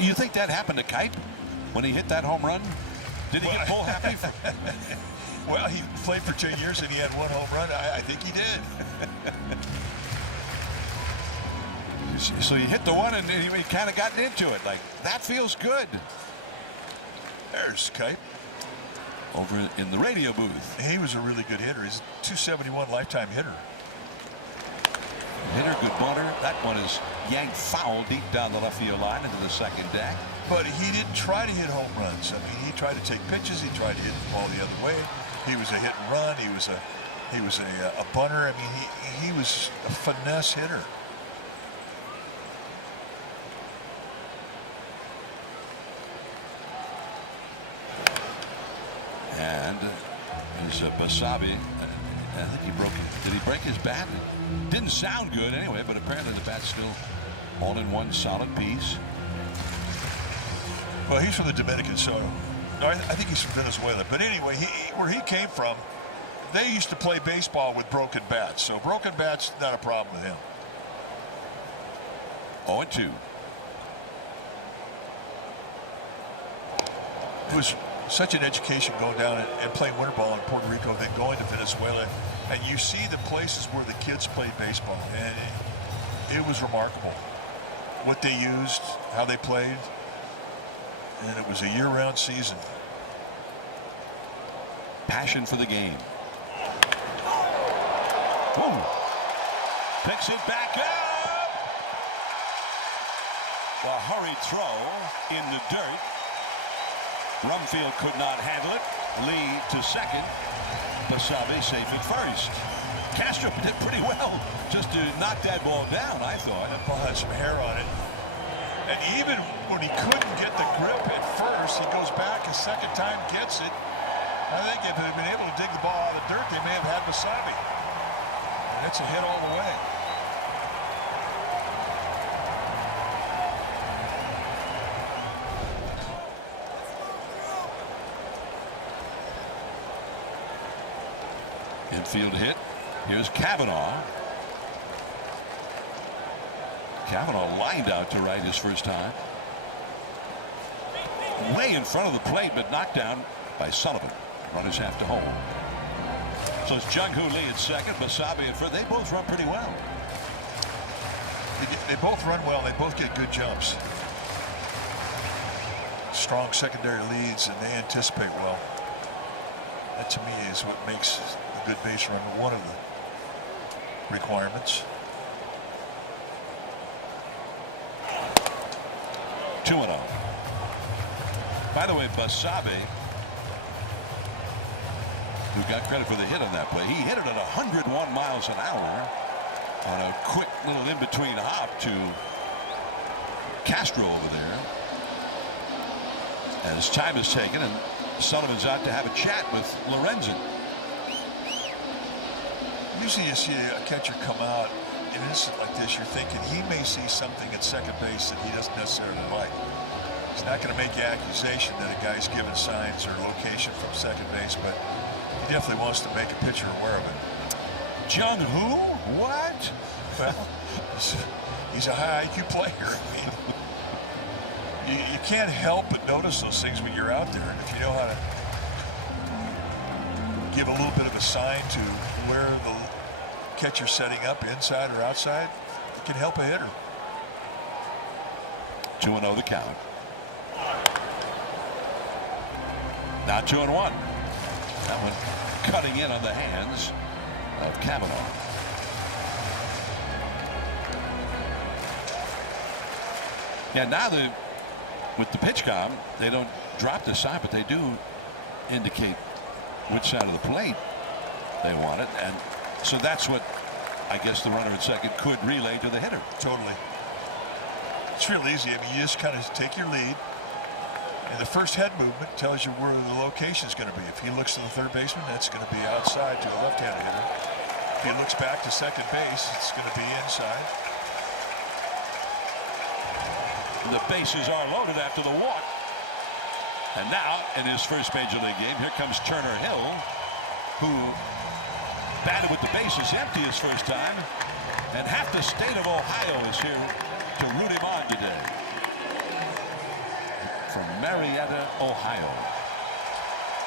You think that happened to Kite when he hit that home run? Did he get pull happy? Well, he played for 2 years and he had one home run. I think he did. So you hit the one and he kind of gotten into it. Like, that feels good. There's Kite. Over in the radio booth. He was a really good hitter. He's a 271 lifetime hitter. Hitter, good butter. That one is yanked foul deep down the left field line into the second deck. But he didn't try to hit home runs. I mean, he tried to take pitches. He tried to hit the ball the other way. He was a hit and run. He was a bunter. I mean, he was a finesse hitter. And there's Basabe. I think he broke it. Did he break his bat? It didn't sound good anyway, but apparently the bat's still all in one solid piece. Well, he's from the Dominican, so no, I think he's from Venezuela. But anyway, where he came from, they used to play baseball with broken bats. So broken bats, not a problem with him. 0-2. It was such an education going down and playing winter ball in Puerto Rico, then going to Venezuela, and you see the places where the kids played baseball, and it was remarkable what they used, how they played, and it was a year-round season. Passion for the game. Whoa. Picks it back up. A hurried throw in the dirt. Rumfield could not handle it. Lee to second. Basabe safe at first. Castro did pretty well just to knock that ball down, I thought. That ball had some hair on it. And even when he couldn't get the grip at first, he goes back a second time, gets it. I think if they'd been able to dig the ball out of the dirt, they may have had Basabe. And it's a hit all the way. Infield hit. Here's Cavanaugh. Cavanaugh lined out to right his first time. Way in front of the plate, but knocked down by Sullivan. Runners have to home. So it's Jung-Hoo Lee at second, Basabe at first. They both run pretty well. They both run well. They both get good jumps. Strong secondary leads, and they anticipate well. That, to me, is what makes a good base run one of the requirements. 2-0. By the way, Basabe, who got credit for the hit on that play, he hit it at 101 miles an hour on a quick little in-between hop to Castro over there. As time is taken, and Sullivan's out to have a chat with Lorenzen. Usually you see a catcher come out in an instant like this, you're thinking he may see something at second base that he doesn't necessarily like. He's not going to make the accusation that a guy's given signs or location from second base, but he definitely wants to make a pitcher aware of it. Jung who? What? Well, he's a high IQ player. I mean, you can't help but notice those things when you're out there. And if you know how to give a little bit of a sign to where the catcher's setting up, inside or outside, it can help a hitter. 2-0 the count. Now 2-1. That one cutting in on the hands of Kavanaugh. Yeah, now with the pitch com, they don't drop the sign, but they do indicate which side of the plate they want it, and so that's what I guess the runner at second could relay to the hitter. Totally. It's real easy. I mean, you just kind of take your lead, and the first head movement tells you where the location is going to be. If he looks to the third baseman, that's going to be outside to a left-handed hitter. If he looks back to second base, it's going to be inside. The bases are loaded after the walk. And now, in his first major league game, here comes Turner Hill, who batted with the bases empty his first time. And half the state of Ohio is here to root him on today. From Marietta, Ohio.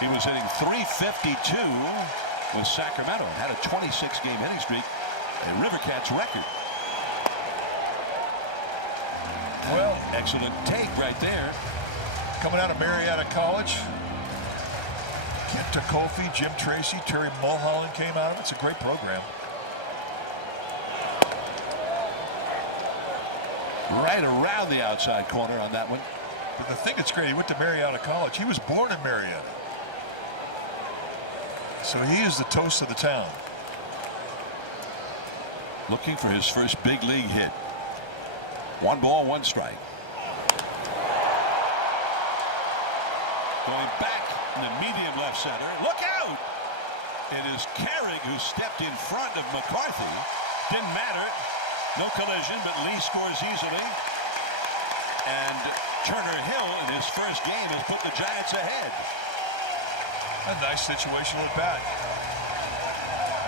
He was hitting .352 with Sacramento and had a 26-game hitting streak, a Rivercats record. Well, excellent take right there. Coming out of Marietta College, Kent Kofi, Jim Tracy, Terry Mulholland came out of it. It's a great program. Right around the outside corner on that one. But the thing that's great, he went to Marietta College. He was born in Marietta. So he is the toast of the town. Looking for his first big league hit. 1 ball, 1 strike. Going back in the medium left center. Look out! It is Carrig who stepped in front of McCarthy. Didn't matter. No collision, but Lee scores easily. And Turner Hill in his first game has put the Giants ahead. A nice situational at bat.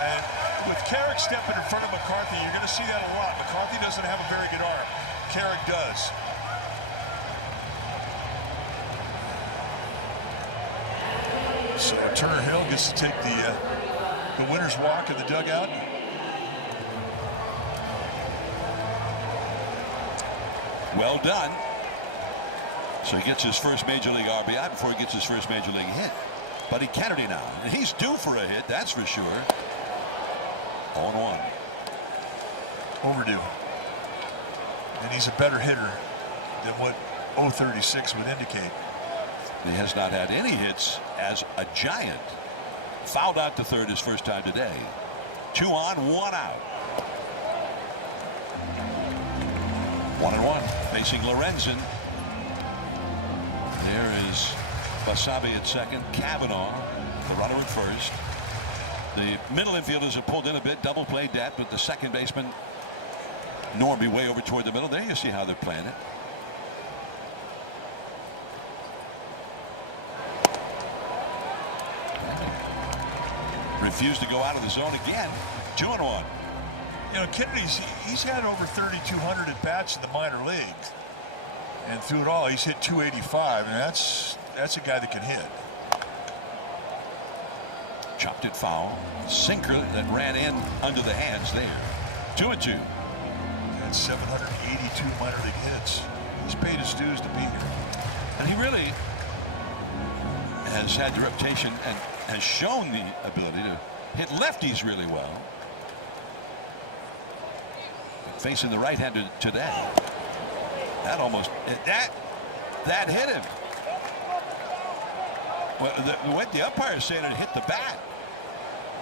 And with Carrig stepping in front of McCarthy, you're going to see that a lot. McCarthy doesn't have a very good arm. Carrig does. So Turner Hill gets to take the winner's walk in the dugout. Well done. So he gets his first major league RBI before he gets his first major league hit. Buddy Kennedy now. And he's due for a hit, that's for sure. 0-1. Overdue. And he's a better hitter than what 036 would indicate. He has not had any hits as a Giant. Fouled out to third his first time today. 2 on, 1 out. 1-1. Facing Lorenzen. There is Basabe at second. Kavanaugh, the runner at first. The middle infielders have pulled in a bit. Double play depth, but the second baseman Norby way over toward the middle. There you see how they're playing it. Refused to go out of the zone again. 2-1. You know, Kennedy's he's had over 3,200 at bats in the minor leagues, and through it all, he's hit 285, and that's a guy that can hit. Chopped it foul. Sinker that ran in under the hands there. 2-2. got 782 minor league hits. He's paid his dues to be here. And he really has had the reputation and has shown the ability to hit lefties really well. Facing the right-hander today. That almost, that hit him. Well, the umpire saying it hit the bat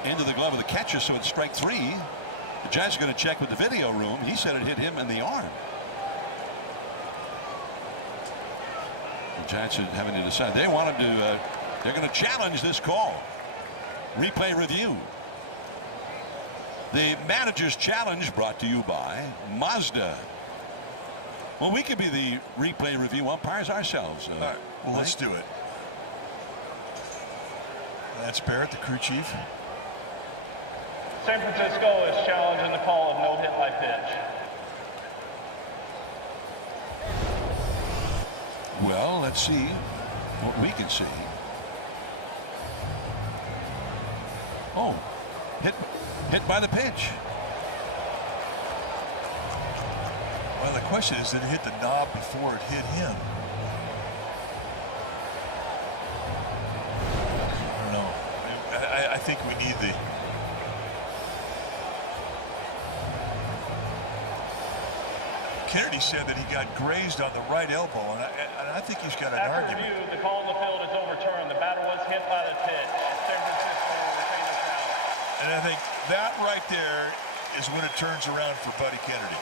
into the glove of the catcher, so it's strike 3. The Giants are going to check with the video room. He said it hit him in the arm. The Giants are having to decide. They wanted to, they're going to challenge this call. Replay review. The manager's challenge brought to you by Mazda. Well, we could be the replay review umpires ourselves. All right, well, let's do it. Lance Barrett, the crew chief. San Francisco is challenging the call of no hit by pitch. Well, let's see what we can see. Oh, hit by the pitch. Well, the question is, did it hit the knob before it hit him? I don't know. I think we need the... Kennedy said that he got grazed on the right elbow, and I think he's got an argument. After review, the call on the field is overturned. The batter was hit by the pitch. San Francisco will retain the challenge. And I think that right there is when it turns around for Buddy Kennedy.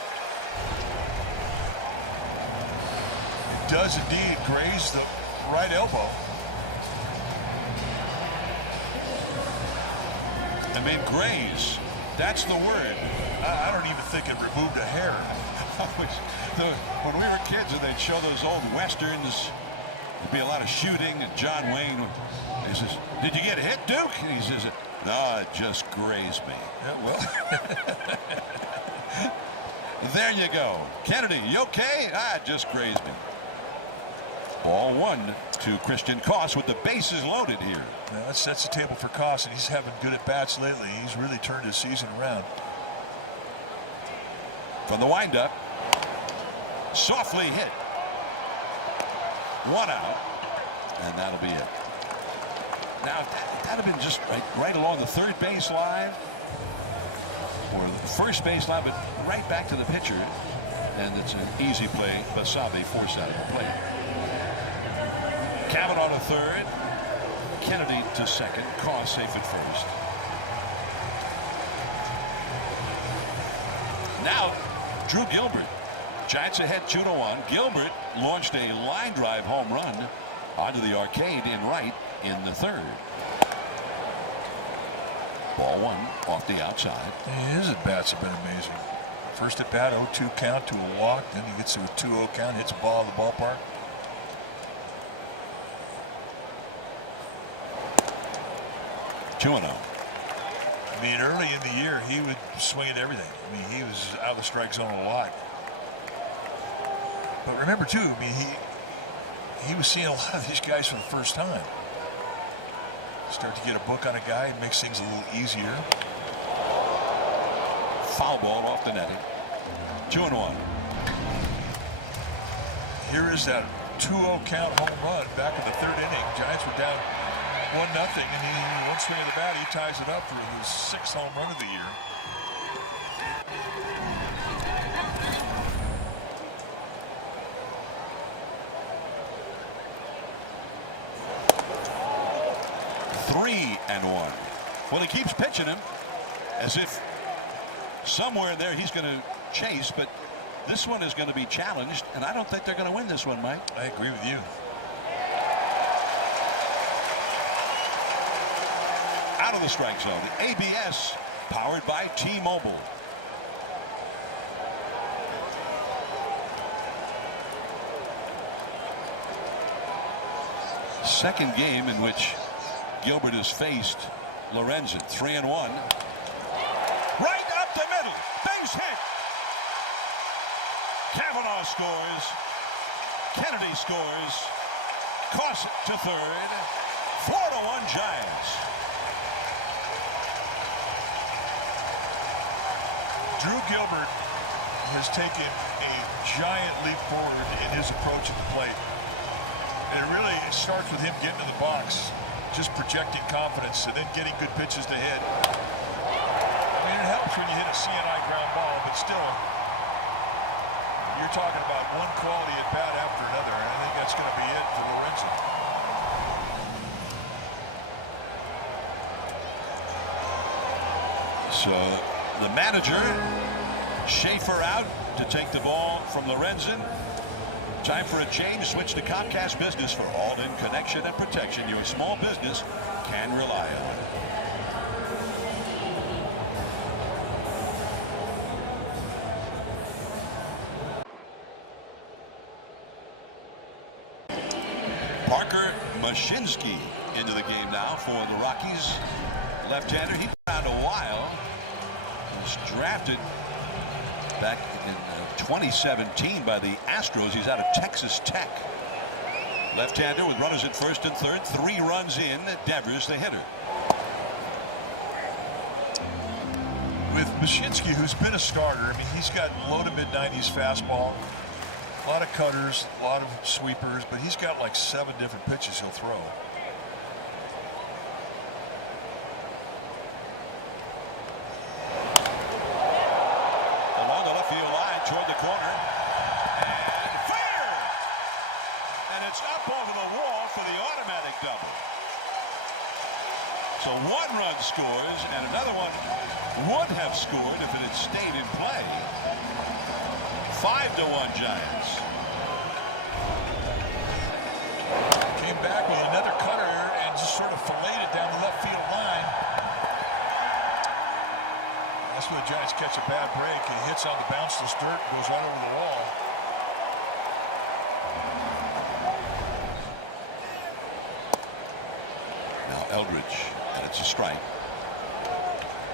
It does indeed graze the right elbow. I mean, graze. That's the word. I don't even think it removed a hair. When we were kids and they'd show those old westerns, there'd be a lot of shooting, and John Wayne, he says, "Did you get hit, Duke?" And he says, "No, it just grazed me." Yeah, well. There you go. Kennedy, you okay? It just grazed me. Ball 1 to Christian Koss with the bases loaded here. Yeah, that sets the table for Koss, and he's having good at-bats lately. He's really turned his season around. From the windup, softly hit. 1 out, and that'll be it. Now, that'd have been just right along the third base line or the first base line, but right back to the pitcher, and it's an easy play. Basabe forced out of the plate. Cavanaugh to third, Kennedy to second, Koss safe at first. Now, Drew Gilbert. Giants ahead 2-1. Gilbert launched a line drive home run onto the arcade in right in the third. Ball 1 off the outside. His at-bats have been amazing. First at-bat, 0-2 count to a walk. Then he gets to a 2-0 count, hits a ball in the ballpark. Two 0. I mean, early in the year, he would swing at everything. I mean, he was out of the strike zone a lot. But remember, too, I mean, he was seeing a lot of these guys for the first time. Start to get a book on a guy, it makes things a little easier. Foul ball off the netting. 2-1. Here is that 2-0 count home run back in the third inning. Giants were down 1-0, and he one swing of the bat, he ties it up for his 6th home run of the year. Three and 1. Well, he keeps pitching him as if somewhere in there he's going to chase, but this one is going to be challenged, and I don't think they're going to win this one, Mike. I agree with you. Out of the strike zone. The ABS powered by T-Mobile. Second game in which Gilbert has faced Lorenzen. 3-1. Right up the middle. Base hit. Cavanaugh scores. Kennedy scores. Koss to third. 4-1 Giants. Drew Gilbert has taken a giant leap forward in his approach at the plate. And it really starts with him getting to the box, just projecting confidence, and then getting good pitches to hit. I mean, it helps when you hit a CNI ground ball, but still, you're talking about one quality at bat after another, and I think that's going to be it for Lorenzen. So the manager, Schaefer out to take the ball from Lorenzen. Time for a change. Switch to Comcast Business for all-in connection and protection your small business can rely on. Parker Mashinsky into the game now for the Rockies. Left-hander. He's been around a while. He was drafted back in 2017 by the Astros. He's out of Texas Tech. Left-hander with runners at first and third. 3 runs in. Devers, the hitter. With Mashinsky, who's been a starter, I mean, he's got low to mid-90s fastball, a lot of cutters, a lot of sweepers, but he's got like 7 different pitches he'll throw. Along the left field line toward the corner. And fair! And it's up over the wall for the automatic double. So 1 run scores, and another one would have scored if it had stayed in play. 5-1 Giants. Came back with another cutter and just sort of filleted it down the left field line. That's where the Giants catch a bad break. He hits on the bounceless dirt and goes right over the wall. Now Eldridge, and it's a strike.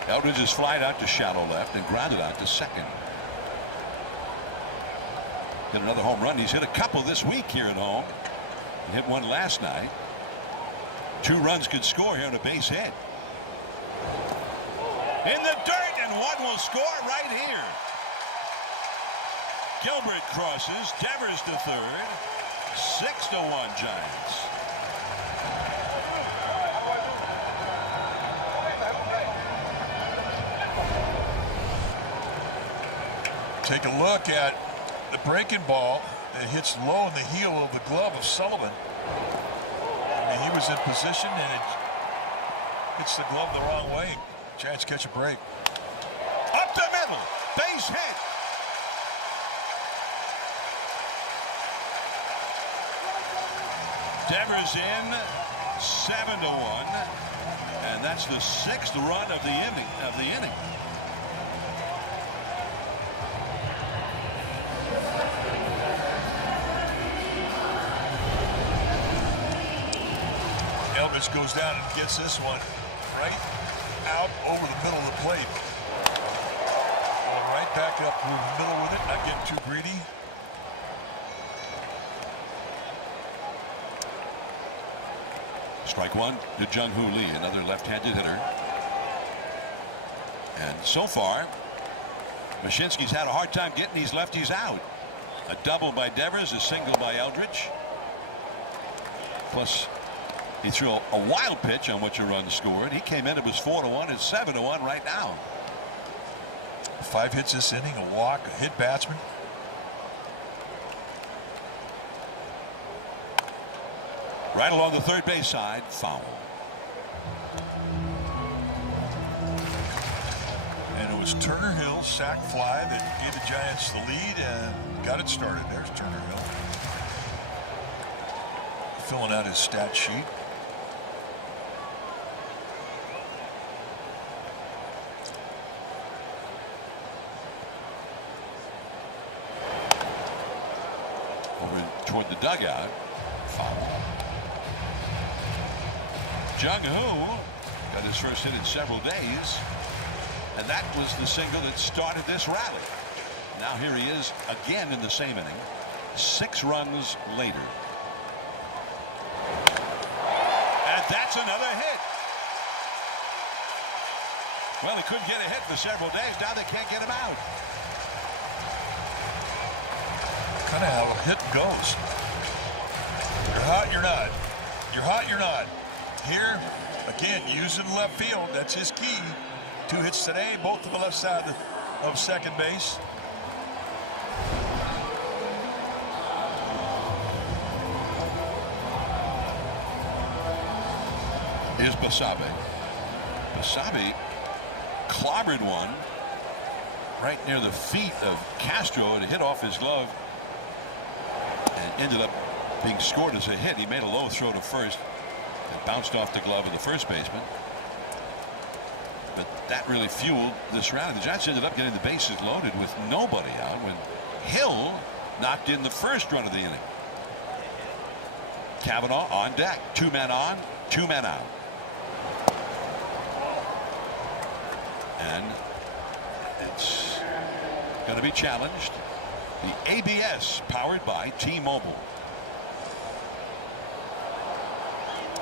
Eldridge is flied out to shallow left and grounded out to second. Hit another home run. He's hit a couple this week here at home. He hit one last night. 2 runs could score here on a base hit. In the dirt, and one will score right here. Gilbert crosses. Devers to third. 6-1 Giants. Take a look at the breaking ball. It hits low in the heel of the glove of Sullivan. I mean, he was in position and it hits the glove the wrong way. Giants catch a break. Up the middle. Base hit. Devers in. 7-1. And that's the 6th run of the inning. Elvis goes down and gets this one right out over the middle of the plate. Going right back up through the middle with it, not getting too greedy. Strike 1 to Jung-Hoo Lee, another left-handed hitter. And so far, Mashinsky's had a hard time getting these lefties out. A double by Devers, a single by Eldridge. Plus, he threw a wild pitch on which a run scored. He came in, it was 4-1. It's 7-1 right now. 5 hits this inning, a walk, a hit batsman. Right along the third base side, foul. And it was Turner Hill's sac fly that gave the Giants the lead and got it started. There's Turner Hill. Filling out his stat sheet. Over toward the dugout. Foul. Jung-Hoo got his first hit in several days. And that was the single that started this rally. Now here he is again in the same inning. 6 runs later. And that's another hit. Well, he couldn't get a hit for several days. Now they can't get him out. kind of how a hit goes. You're hot, you're not. You're hot, you're not. Here, again, using left field. That's his key. 2 hits today, both to the left side of second base. Here's Basabe. Basabe clobbered one right near the feet of Castro and hit off his glove and ended up being scored as a hit. He made a low throw to first and bounced off the glove of the first baseman. But that really fueled this round. The Giants ended up getting the bases loaded with nobody out when Hill knocked in the first run of the inning. Cavanaugh on deck. 2 men on, 2 men out. And it's going to be challenged. The ABS powered by T-Mobile.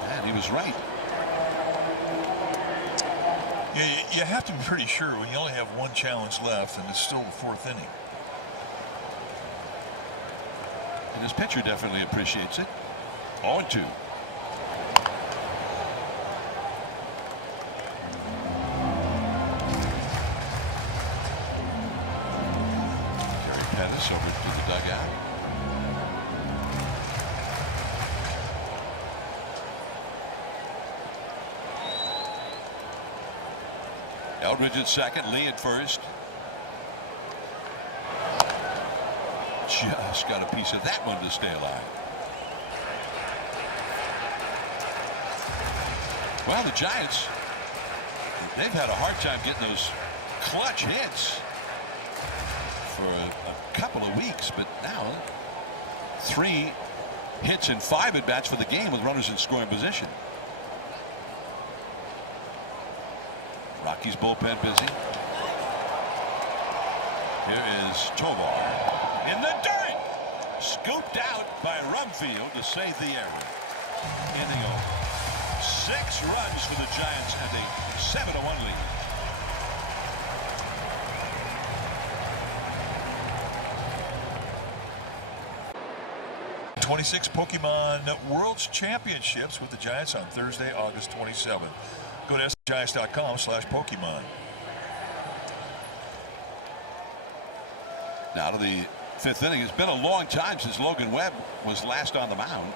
And he was right. Yeah, you have to be pretty sure when you only have 1 challenge left and it's still the 4th inning. And his pitcher definitely appreciates it. 0-2. Pettis over to the dugout. Eldridge at second, Lee at first. Just got a piece of that one to stay alive. Well, the Giants, they've had a hard time getting those clutch hits for a couple of weeks, but now 3 hits and 5 at-bats for the game with runners in scoring position. Rockies bullpen busy. Here is Tovar in the dirt, scooped out by Rumfield to save the error. Inning over. 6 runs for the Giants and a 7-1 lead. '26 Pokemon World's Championships with the Giants on Thursday, August 27th. Go to giants.com/Pokemon. Now to the 5th inning. It's been a long time since Logan Webb was last on the mound.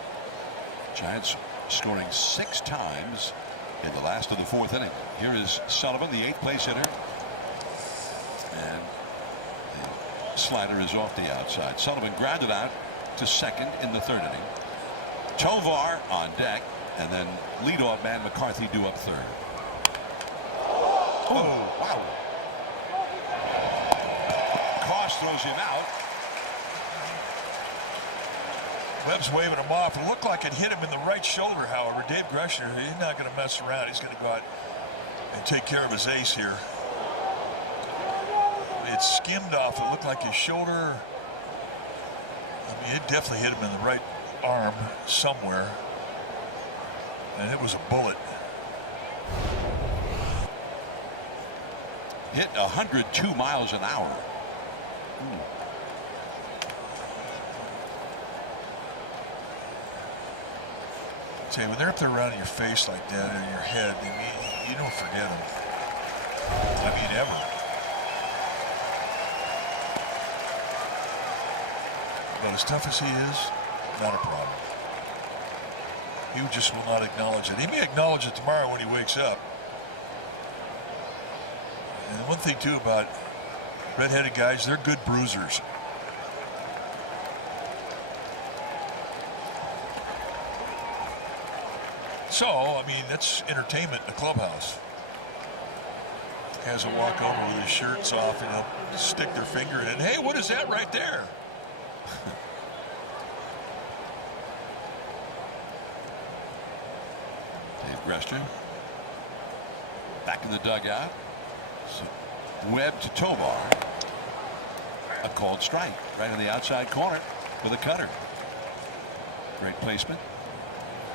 Giants scoring 6 times in the last of the 4th inning. Here is Sullivan, the 8th place hitter. And the slider is off the outside. Sullivan grounded out to second in the 3rd inning. Tovar on deck, and then leadoff man McCarthy due up 3rd. Oh, wow. Cross throws him out. Webb's waving him off. It looked like it hit him in the right shoulder, however. Dave Greshner, he's not going to mess around. He's going to go out and take care of his ace here. It skimmed off. It looked like his shoulder. I mean, it definitely hit him in the right arm somewhere. And it was a bullet. Hit 102 miles an hour. Say, when they're up there around in your face like that, or in your head, I mean, you don't forget them. I mean, ever. But as tough as he is, not a problem. He just will not acknowledge it. He may acknowledge it tomorrow when he wakes up. And the one thing, too, about red-headed guys, they're good bruisers. So, I mean, that's entertainment in the clubhouse. Has a walk over with his shirts off and they'll stick their finger in it. Hey, what is that right there? Dave Greshner back in the dugout. So Webb to Tovar. A called strike right in the outside corner with a cutter. Great placement.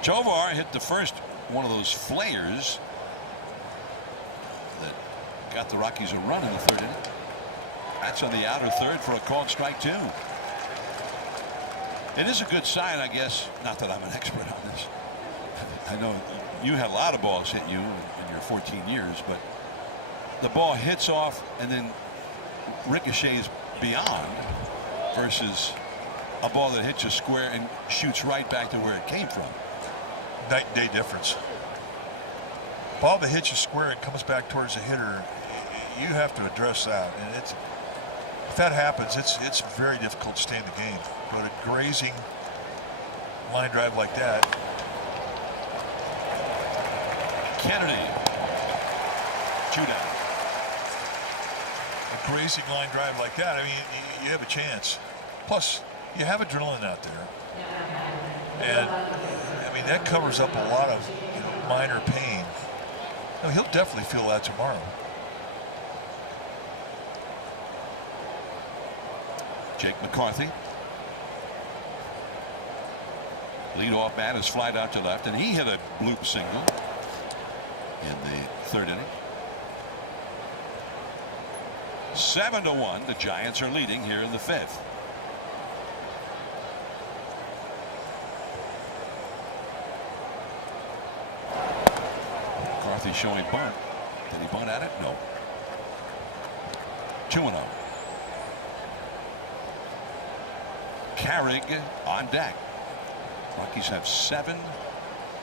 Tovar hit the first one of those flares that got the Rockies a run in the 3rd inning. That's on the outer 3rd for a called strike, too. It is a good sign, I guess. Not that I'm an expert on this. I know you had a lot of balls hit you in your 14 years, but the ball hits off and then ricochets beyond versus a ball that hits you square and shoots right back to where it came from. Night and day difference. Ball that hits you square and comes back towards the hitter, you have to address that. And if that happens, it's very difficult to stay in the game. But a grazing line drive like that. Kennedy. 2 down. A grazing line drive like that, I mean, you have a chance. Plus, you have adrenaline out there. And, I mean, that covers up a lot of minor pain. No, he'll definitely feel that tomorrow. Jake McCarthy. Leadoff man is flied out to left, and he hit a bloop single in the 3rd inning. 7-1. The Giants are leading here in the 5th. McCarthy showing bunt. Did he bunt at it? No. 2-0. Carrig on deck. Rockies have 7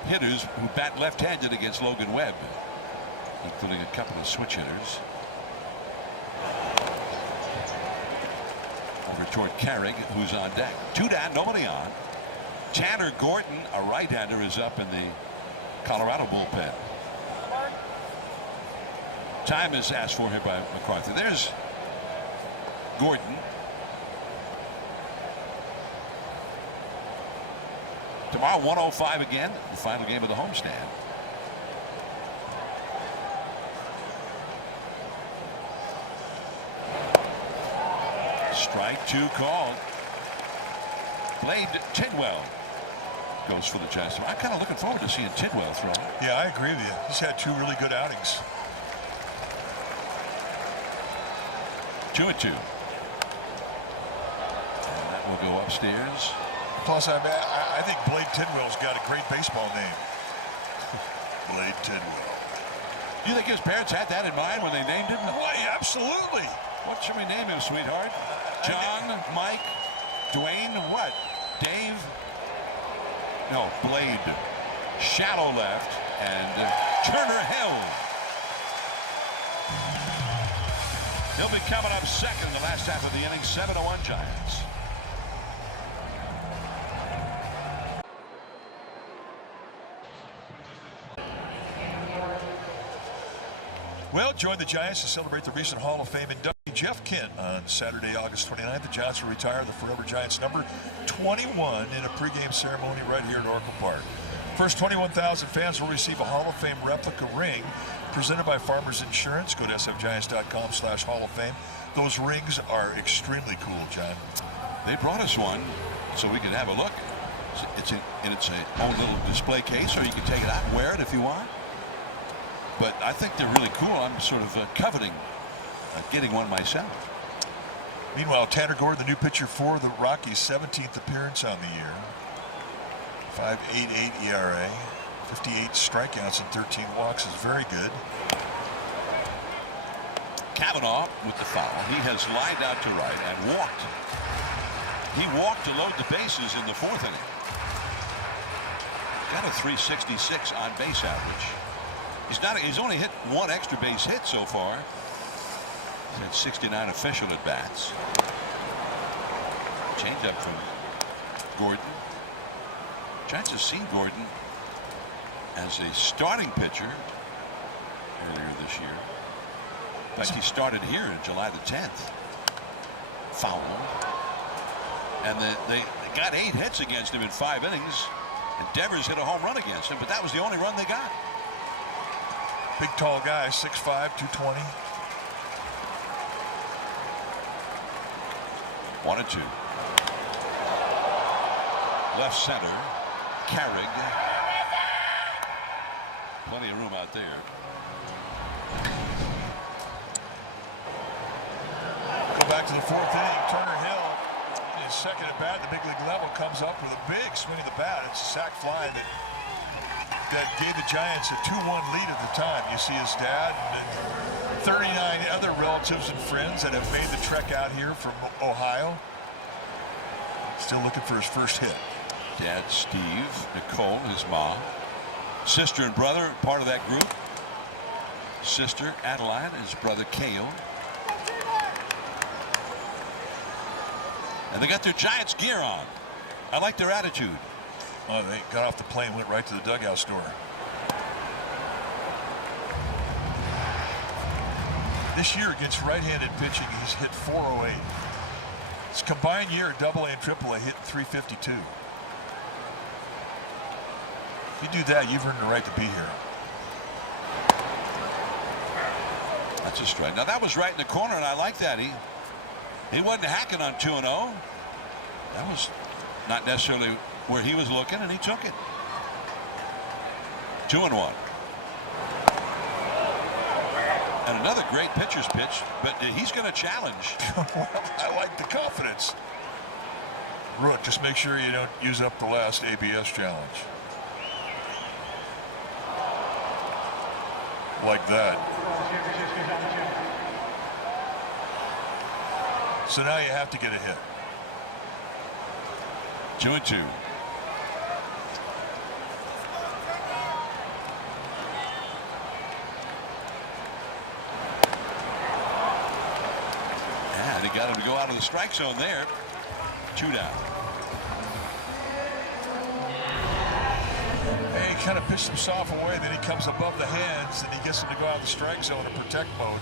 hitters who bat left-handed against Logan Webb, including a couple of switch hitters. Over toward Carrig, who's on deck. 2 down, nobody on. Tanner Gordon, a right-hander, is up in the Colorado bullpen. Time is asked for here by McCarthy. There's Gordon. Tomorrow, 105 again, the final game of the homestand. Strike 2 called. Blade Tidwell goes for the Giants. I'm kind of looking forward to seeing Tidwell throw. Yeah, I agree with you. He's had 2 really good outings. 2-2. And that will go upstairs. Plus, I think Blade Tidwell's got a great baseball name. Blade Tidwell. You think his parents had that in mind when they named him? Why, absolutely. What should we name him, sweetheart? John, Mike, Dwayne, what? Dave? No, Blade. Shallow left, and Turner Hill. He'll be coming up second in the last half of the inning. 7-1 Giants. Well, join the Giants to celebrate the recent Hall of Fame inductee Jeff Kent on Saturday, August 29th. The Giants will retire the Forever Giants number 21 in a pregame ceremony right here at Oracle Park. First 21,000 fans will receive a Hall of Fame replica ring presented by Farmers Insurance. Go to sfgiants.com/Hall of Fame. Those rings are extremely cool, John. They brought us one so we could have a look. It's a own little display case, or you can take it out and wear it if you want. But I think they're really cool. I'm sort of coveting getting one myself. Meanwhile, Tanner Gordon, the new pitcher for the Rockies, 17th appearance on the year. 5.88 ERA, 58 strikeouts and 13 walks is very good. Kavanaugh with the foul. He has lined out to right and walked. He walked to load the bases in the 4th inning. Got a 366 on base average. He's only hit 1 extra base hit so far. He's had 69 official at bats. Change up from Gordon. Giants have seen Gordon as a starting pitcher earlier this year. In fact, he started here on July the 10th. Foul. And they got 8 hits against him in 5 innings. And Devers hit a home run against him, but that was the only run they got. Big, tall guy, 6'5", 220. 1-2. Left center. Carrig. Plenty of room out there. Go back to the 4th inning. Turner Hill his second at bat at the big league level, comes up with a big swing of the bat. It's a sac fly that gave the Giants a 2-1 lead at the time. You see his dad and 39 other relatives and friends that have made the trek out here from Ohio. Still looking for his first hit. Dad Steve, Nicole, his mom, sister and brother, part of that group. Sister Adeline, his brother Cale. And they got their Giants gear on. I like their attitude. Oh, they got off the plane, went right to the dugout store. This year against right-handed pitching, he's hit .408. His combined year at AA and AAA hit .352. If you do that, you've earned the right to be here. That's a strike. Now that was right in the corner, and I like that. He wasn't hacking on 2-0. That was not necessarily where he was looking, and he took it. 2-1. And another great pitcher's pitch, but he's going to challenge. Well, I like the confidence. Rook, just make sure you don't use up the last ABS challenge. Like that. So now you have to get a hit. 2-2. And he got him to go out of the strike zone there. 2 down. Hey, he kind of pitched himself away, then he comes above the hands and he gets him to go out of the strike zone in protect mode.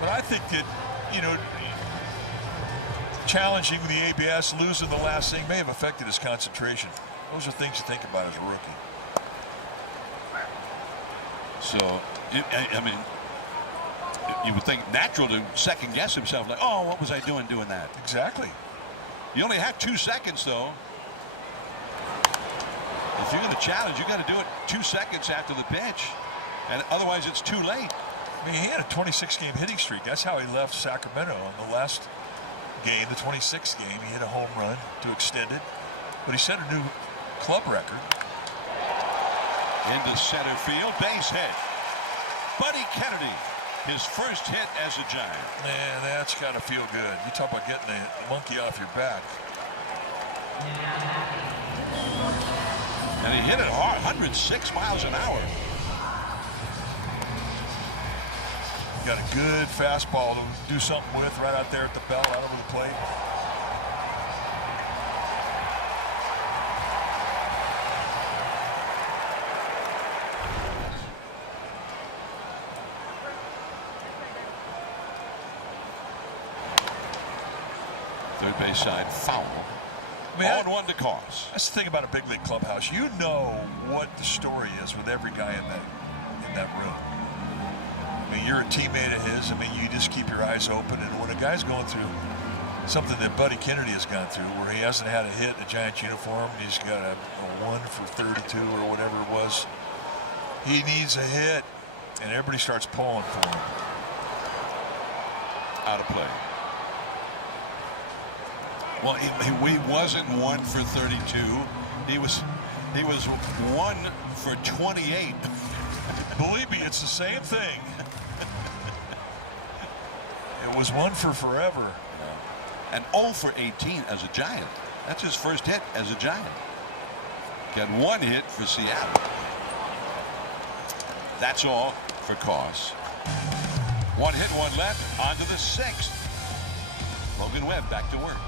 But I think that, you know, challenging with the ABS, losing the last thing may have affected his concentration. Those are things to think about as a rookie. So, I mean, you would think natural to second guess himself, like, oh, what was I doing that? Exactly. You only have 2 seconds, though. If you're going to challenge, you got to do it 2 seconds after the pitch, and otherwise it's too late. I mean, he had a 26-game hitting streak. That's how he left Sacramento on the last game, the 26th game. He hit a home run to extend it, but he set a new club record. Into center field, base hit. Buddy Kennedy, his first hit as a Giant. Man, that's got to feel good. You talk about getting the monkey off your back. And he hit it hard, 106 miles an hour. Got a good fastball to do something with right out there at the belt, out over the plate. Third base side foul. I mean, 0-1 to Cause. That's the thing about a big league clubhouse. You know what the story is with every guy in that room. I mean, you're a teammate of his. I mean, you just keep your eyes open. And when a guy's going through something that Buddy Kennedy has gone through, where he hasn't had a hit in a Giants uniform, and he's got a 1 for 32 or whatever it was, he needs a hit, and everybody starts pulling for him. Out of play. Well, he wasn't 1 for 32. He was 1 for 28. Believe me, it's the same thing. It was 1 for forever. And 0 for 18 as a Giant. That's his first hit as a Giant. Got 1 hit for Seattle. That's all for Cause. 1 hit, 1 left. On to the 6th. Logan Webb back to work.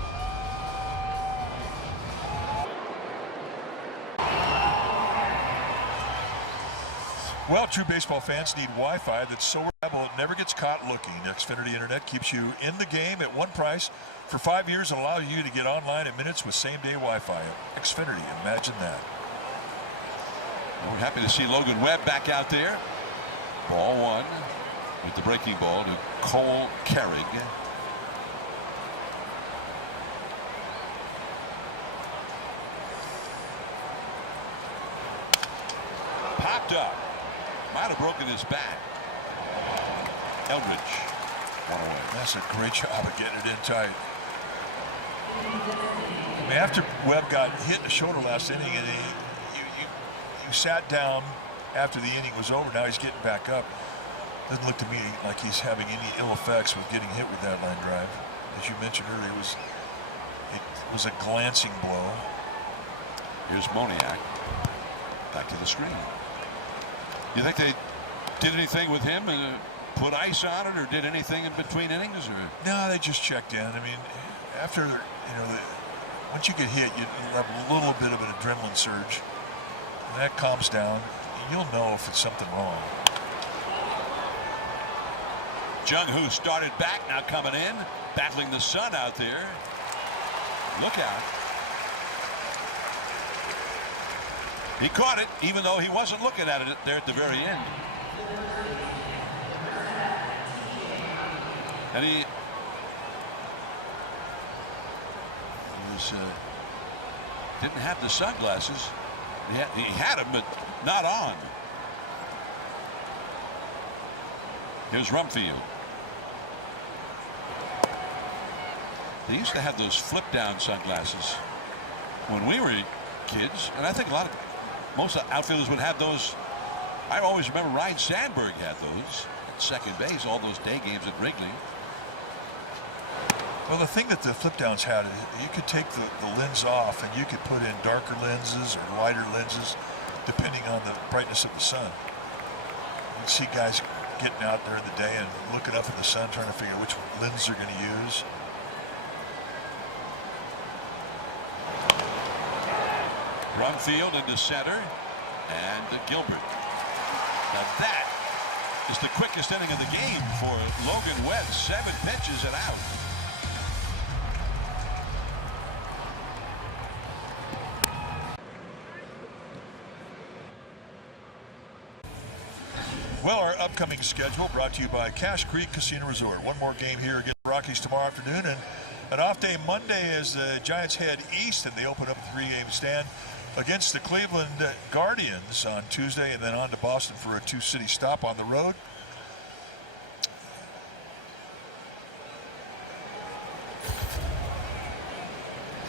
Well, true baseball fans need Wi-Fi that's so reliable it never gets caught looking. Xfinity Internet keeps you in the game at one price for 5 years and allows you to get online in minutes with same-day Wi-Fi. Xfinity, imagine that. Well, we're happy to see Logan Webb back out there. Ball 1 with the breaking ball to Cole Carrig. Popped up. Might have broken his back. Eldridge. 1 away. That's a great job of getting it in tight. I mean, after Webb got hit in the shoulder last inning, and you sat down after the inning was over. Now he's getting back up. Doesn't look to me like he's having any ill effects with getting hit with that line drive. As you mentioned earlier, it was a glancing blow. Here's Moniak. Back to the screen. You think they did anything with him and put ice on it, or did anything in between innings? Or no, they just checked in. I mean, after once you get hit, you have a little bit of an adrenaline surge. And that calms down. You'll know if it's something wrong. Jung-Hoo started back, now coming in, battling the sun out there. Look out. He caught it, even though he wasn't looking at it there at the very end. And he was, didn't have the sunglasses. He had them, but not on. Here's Rumfield. They used to have those flip-down sunglasses when we were kids, and I think most outfielders would have those. I always remember Ryan Sandberg had those at second base, all those day games at Wrigley. Well, the thing that the flip-downs had, you could take the lens off, and you could put in darker lenses or lighter lenses, depending on the brightness of the sun. You'd see guys getting out there in the day and looking up at the sun, trying to figure out which lens they're going to use. Rumfield into center, and Gilbert. Now that is the quickest inning of the game for Logan Webb. 7 pitches and out. Well, our upcoming schedule brought to you by Cache Creek Casino Resort. One more game here against the Rockies tomorrow afternoon, and an off day Monday as the Giants head east, and they open up a 3-game stand against the Cleveland Guardians on Tuesday, and then on to Boston for a 2-city stop on the road.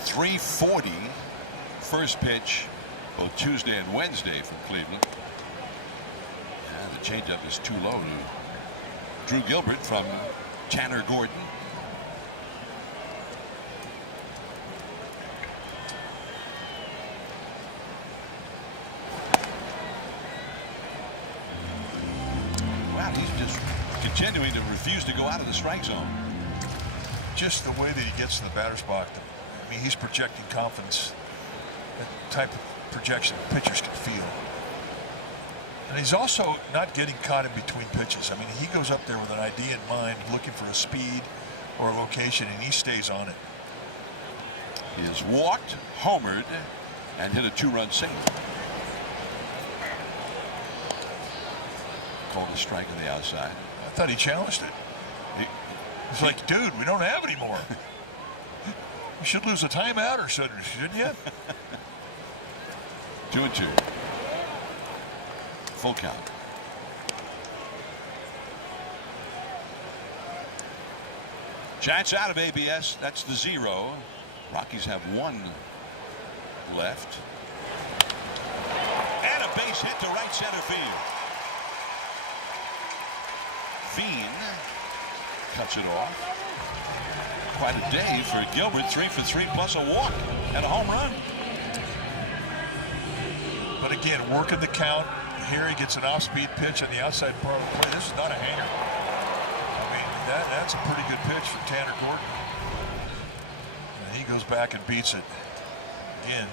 .340 first pitch both Tuesday and Wednesday from Cleveland. The changeup is too low to Drew Gilbert from Tanner Gordon. Wow, he's just continuing to refuse to go out of the strike zone. Just the way that he gets to the batter's box. I mean, he's projecting confidence. That type of projection pitchers can feel. And he's also not getting caught in between pitches. I mean, he goes up there with an idea in mind, looking for a speed or a location, and he stays on it. He has walked, homered, and hit a 2-run single. Called a strike on the outside. I thought he challenged it. He's like, dude, we don't have any more. You should lose a timeout or something, shouldn't you? 2-2. Full count. Giants out of ABS. That's the 0. Rockies have 1 left. And a base hit to right center field. Veen cuts it off. Quite a day for Gilbert. 3 for 3 plus a walk and a home run. But again, working the count. Here he gets an off-speed pitch on the outside part of the play. This is not a hanger. I mean, that's a pretty good pitch from Tanner Gordon. And he goes back and beats it. Again,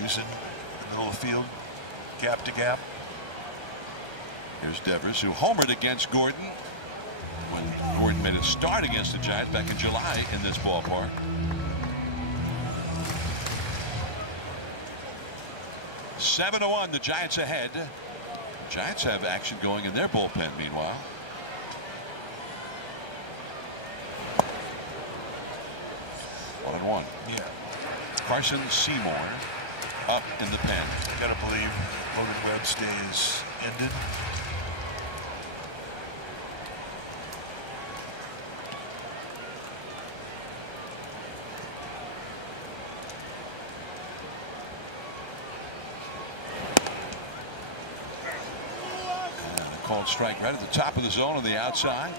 using the middle of the field, gap to gap. Here's Devers, who homered against Gordon when Gordon made a start against the Giants back in July in this ballpark. Seven to 1, the Giants ahead. Giants have action going in their bullpen meanwhile. One and one. Yeah. Carson Seymour up in the pen. Gotta believe Logan Webb's day is ended. called strike right at the top of the zone on the outside.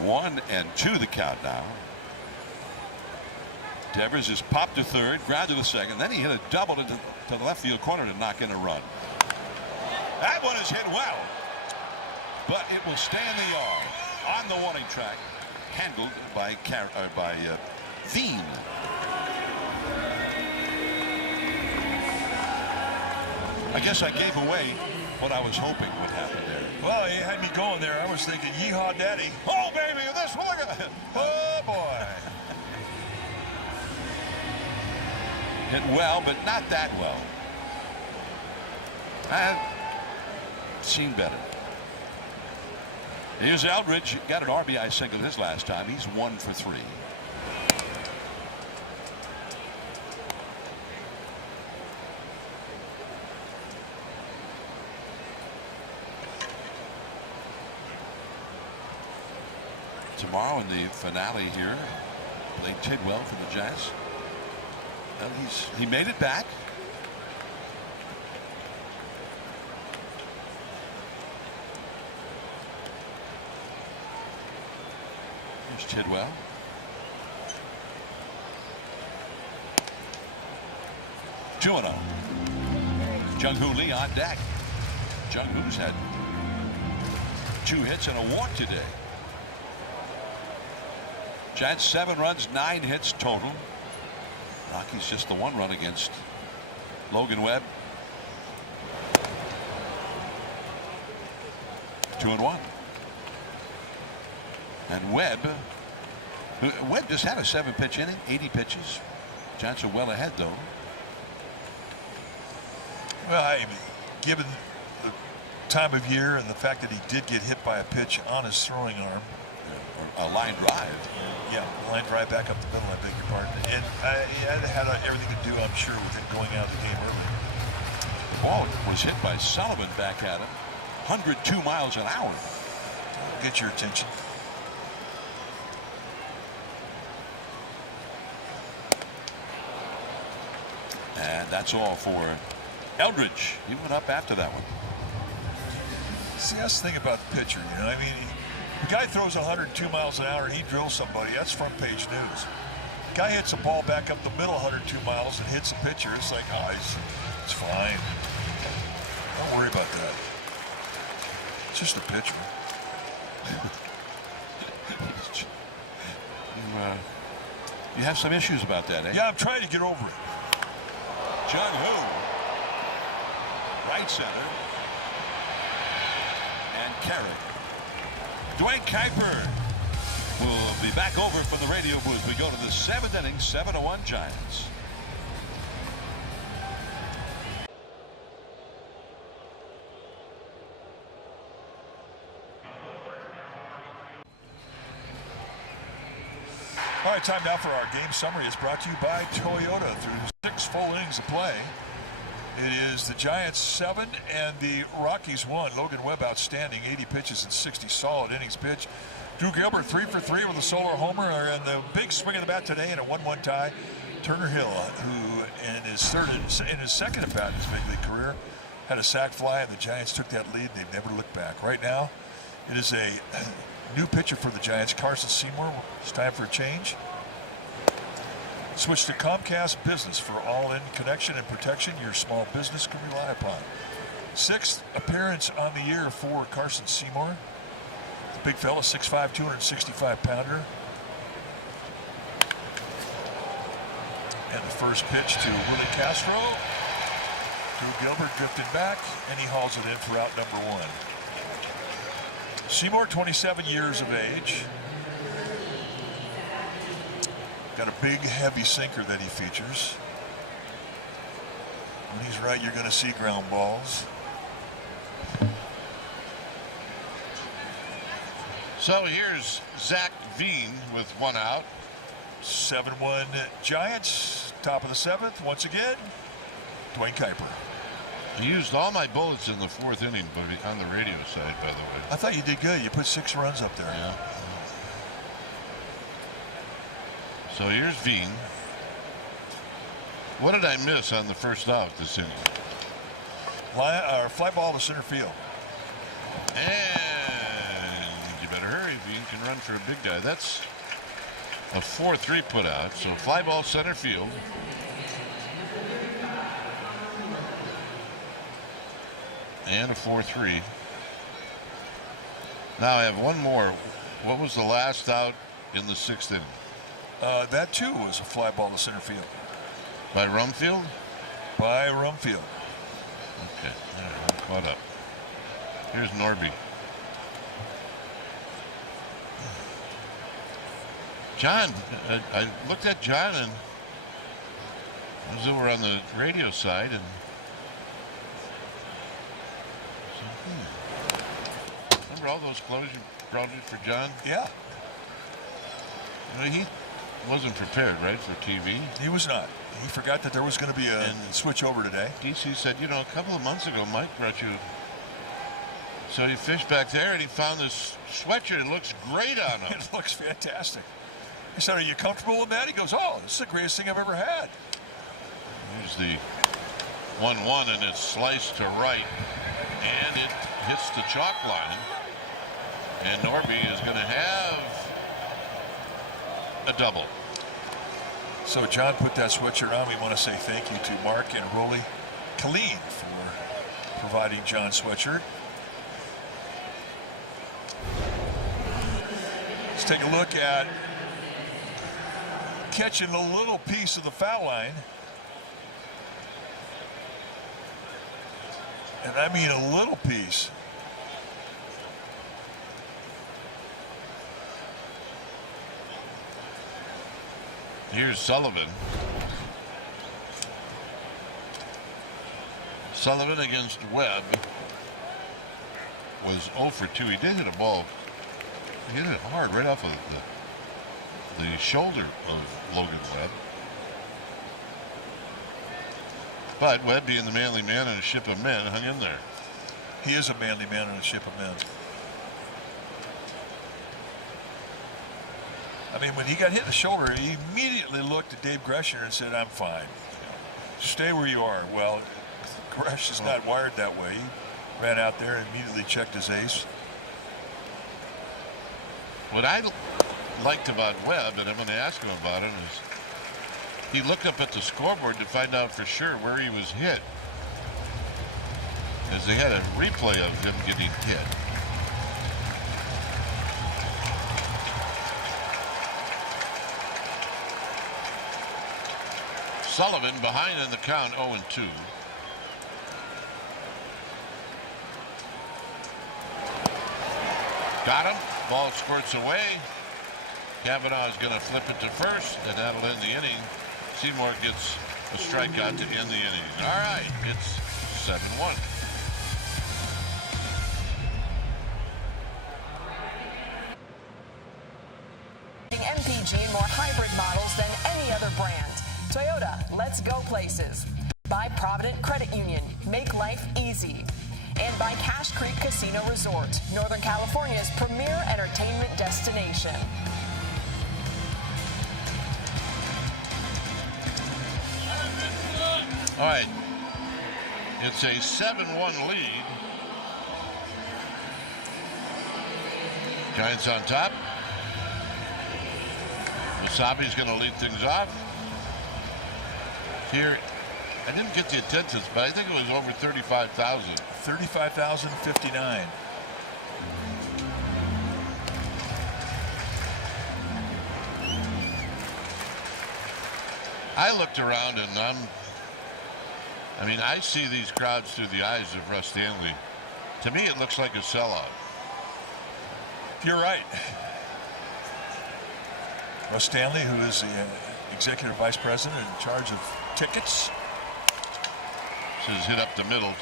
1-2 the count now. Devers is popped to third, grounded to second, then he hit a double to the left field corner to knock in a run. That one is hit well, but it will stay in the yard on the warning track, handled by Veen. I guess I gave away what I was hoping would happen there. Well, you had me going there. I was thinking, yeehaw, daddy. Oh, baby, this one. Oh, boy. Hit well, but not that well. I've seen better. Here's Eldridge. Got an RBI single his last time. He's 1 for 3. Tomorrow in the finale here, Blake Tidwell from the Giants. Well, he made it back. Here's Tidwell. Two-0. Jung-Hoo Lee on deck. Jung-Hoo's had 2 hits and a walk today. Giants 7 runs, 9 hits total. Rockies just the 1 run against Logan Webb. 2-1. And Webb just had a 7-pitch inning, 80 pitches. Giants are well ahead though. Well, I mean, given the time of year and the fact that he did get hit by a pitch on his throwing arm. A line drive. Yeah, line drive back up the middle, I beg your pardon. And it had everything to do, I'm sure, with it going out of the game early. The ball was hit by Sullivan back at him. 102 miles an hour. Get your attention. And that's all for Eldridge. He went up after that one. See, that's the thing about the pitcher, you know. I mean, the guy throws 102 miles an hour and he drills somebody. That's front page news. The guy hits a ball back up the middle 102 miles and hits a pitcher. It's like, oh, it's fine. Don't worry about that. It's just a pitcher. You have some issues about that, eh? Yeah, I'm trying to get over it. Jung-Hoo. Right center. And Carrick. Dwayne Kuiper will be back over from the radio booth. We go to the 7th inning, 7-1 Giants. All right, time now for our game summary. It's brought to you by Toyota. Through 6 full innings of play, it is the Giants 7 and the Rockies 1. Logan Webb outstanding, 80 pitches and 60 solid innings pitched. Drew Gilbert 3 for 3 with a solo homer and the big swing of the bat today in a 1-1 tie. Turner Hill, who in his second at bat in his big league career, had a sac fly, and the Giants took that lead. They've never looked back. Right now, it is a new pitcher for the Giants, Carson Seymour. It's time for a change. Switch to Comcast Business for all-in connection and protection your small business can rely upon. 6th appearance on the year for Carson Seymour. The big fella, 6'5", 265-pounder. And the first pitch to Willie Castro. Drew Gilbert drifted back, and he hauls it in for out number 1. Seymour, 27 years of age. Got a big, heavy sinker that he features. When he's right, you're going to see ground balls. So here's Zach Veen with 1 out. 7-1 Giants. Top of the 7th. Once again, Dwayne Kuiper. I used all my bullets in the 4th inning, but on the radio side, by the way. I thought you did good. You put 6 runs up there. Yeah. So here's Veen. What did I miss on the first out this inning? Fly ball to center field. And you better hurry if you can run for a big guy. That's a 4-3 put out. So fly ball center field. And a 4-3. Now I have one more. What was the last out in the 6th inning? That too was a fly ball to center field. By Rumfield? By Rumfield. Okay, all right, I'm caught up. Here's Norby. John, I looked at John and I was over on the radio side and remember all those clothes you brought in for John? Yeah. You know, he wasn't prepared, right, for TV? He was not. He forgot that there was going to be a switch over today. DC said, you know, a couple of months ago, Mike brought you. So he fished back there and he found this sweatshirt. It looks great on him. It looks fantastic. I said, are you comfortable with that? He goes, oh, this is the greatest thing I've ever had. Here's the 1-1 and it's sliced to right. And it hits the chalk line. And Norby is going to have a double. So John put that sweatshirt on. We want to say thank you to Mark and Rolly Colleen for providing John's sweatshirt. Let's take a look at catching a little piece of the foul line. And I mean a little piece. Here's Sullivan. Sullivan against Webb was 0 for 2. He did hit a ball. He hit it hard right off of the shoulder of Logan Webb. But Webb, being the manly man on a ship of men, hung in there. He is a manly man on a ship of men. I mean, when he got hit in the shoulder, he immediately looked at Dave Gresher and said, I'm fine. Stay where you are. Well, Gresh is not wired that way. He ran out there and immediately checked his ace. What I liked about Webb, and I'm going to ask him about it, is he looked up at the scoreboard to find out for sure where he was hit, as they had a replay of him getting hit. Sullivan behind in the count, 0-2. Got him. Ball squirts away. Kavanaugh is going to flip it to first, and that'll end the inning. Seymour gets a strikeout to end the inning. All right, it's 7-1. MPG in more hybrid models than any other brand. Toyota, let's go places. By Provident Credit Union, make life easy. And by Cache Creek Casino Resort, Northern California's premier entertainment destination. All right, it's a 7-1 lead. Giants on top. Wasabi's going to lead things off. Here, I didn't get the attendance, but I think it was over 35,000. 35,059. I looked around and I mean, I see these crowds through the eyes of Russ Stanley. To me, it looks like a sellout. You're right. Russ Stanley, who is the executive vice president in charge of tickets. This is hit up the middle.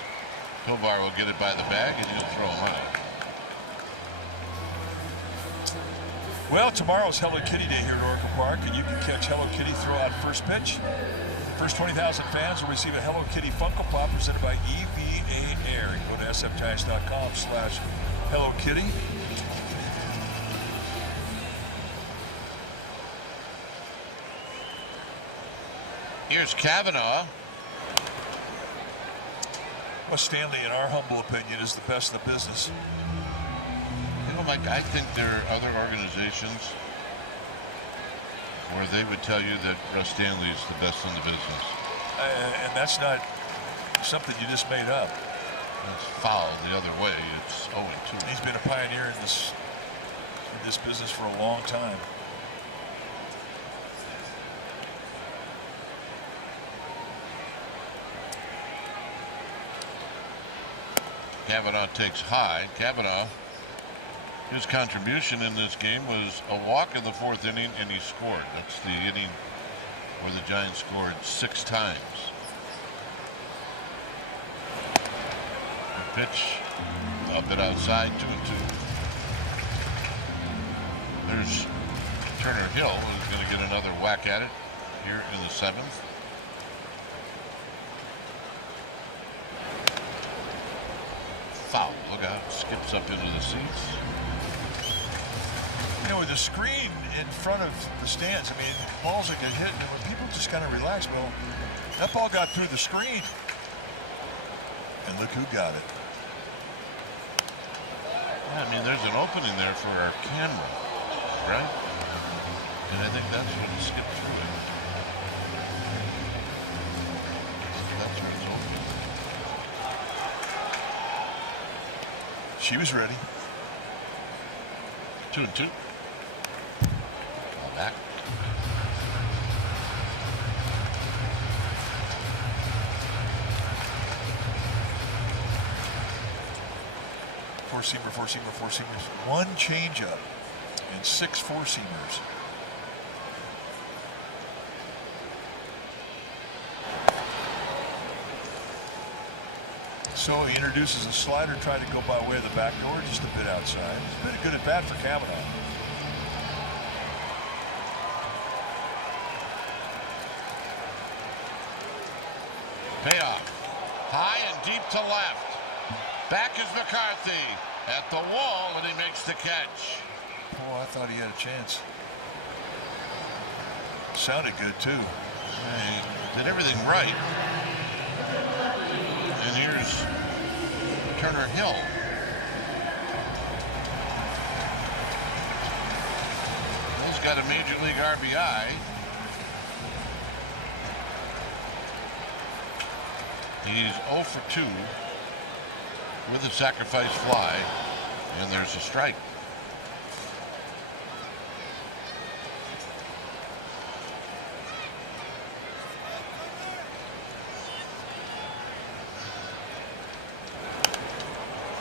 Tovar will get it by the bag and he'll throw him out. Well, tomorrow's Hello Kitty Day here at Oracle Park, and you can catch Hello Kitty throw out first pitch. The first 20,000 fans will receive a Hello Kitty Funko Pop presented by EVA Air. You go to sfgiants.com/Hello Kitty. Here's Kavanaugh. Well, Stanley, in our humble opinion, is the best in the business. You know, Mike, I think there are other organizations where they would tell you that Russ Stanley is the best in the business. And that's not something you just made up. It's foul the other way. It's 0-2. He's been a pioneer in this business for a long time. Kavanaugh takes high. Kavanaugh, his contribution in this game was a walk in the fourth inning, and he scored. That's the inning where the Giants scored 6 times. The pitch, a bit outside, 2-2. There's Turner Hill, who's going to get another whack at it here in the 7th. Foul. Look out. Skips up into the seats. You know, with the screen in front of the stands, I mean, balls that get hit, and when people just kind of relax, well, that ball got through the screen. And look who got it. Yeah, I mean, there's an opening there for our camera, right? And I think that's what it skipped through it. That's where it's open. She was ready. 2-2. Ball back. Four-seamer, four-seamer, four-seamers. 1 changeup and 6 four-seamers. So he introduces a slider, tried to go by way of the back door, just a bit outside. It's been a good at bat for Kavanaugh. Payoff. High and deep to left. Back is McCarthy at the wall, and he makes the catch. Oh, I thought he had a chance. Sounded good, too. He did everything right. And here's Turner Hill. He's got a Major League RBI. He's 0 for 2 with a sacrifice fly, and there's a strike.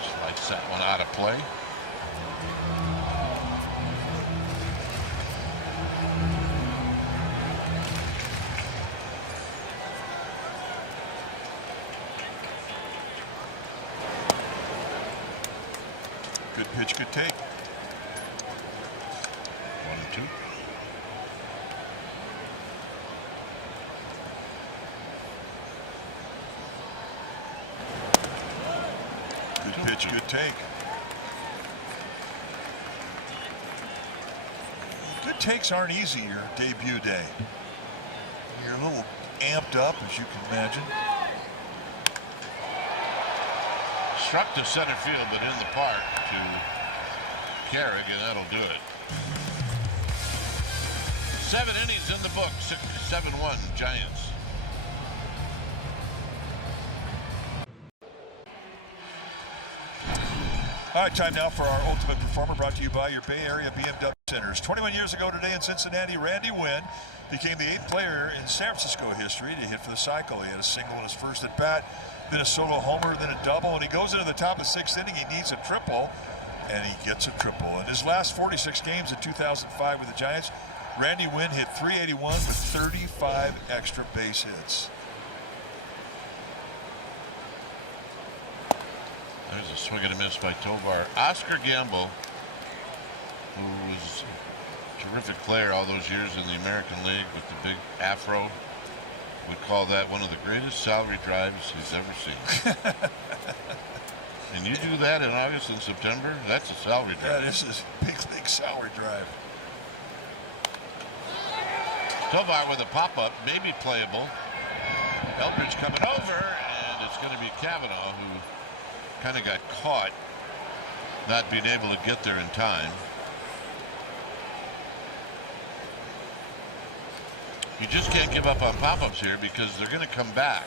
Slides that one out of play. Good pitch, good take. 1-2. Good pitch, good take. Good takes aren't easy your debut day. You're a little amped up, as you can imagine. Struck to center field, but in the park to Carrick, and that'll do it. 7 innings in the book, 7-1 Giants. All right, time now for our Ultimate Performer, brought to you by your Bay Area BMW Centers. 21 years ago today in Cincinnati, Randy Wynn became the 8th player in San Francisco history to hit for the cycle. He had a single in his first at bat, then a solo homer, then a double, and he goes into the top of the 6th inning. He needs a triple, and he gets a triple. In his last 46 games in 2005 with the Giants, Randy Wynn hit .381 with 35 extra base hits. There's a swing and a miss by Tovar. Oscar Gamble, who was a terrific player all those years in the American League with the big afro, would call that one of the greatest salary drives he's ever seen. And you do that in August and September, that's a salary drive. Yeah, this is big league salary drive. Tovar with a pop-up, maybe playable. Eldridge coming over, and it's it's going to be Kavanaugh, who kind of got caught not being able to get there in time. You just can't give up on pop-ups here because they're going to come back.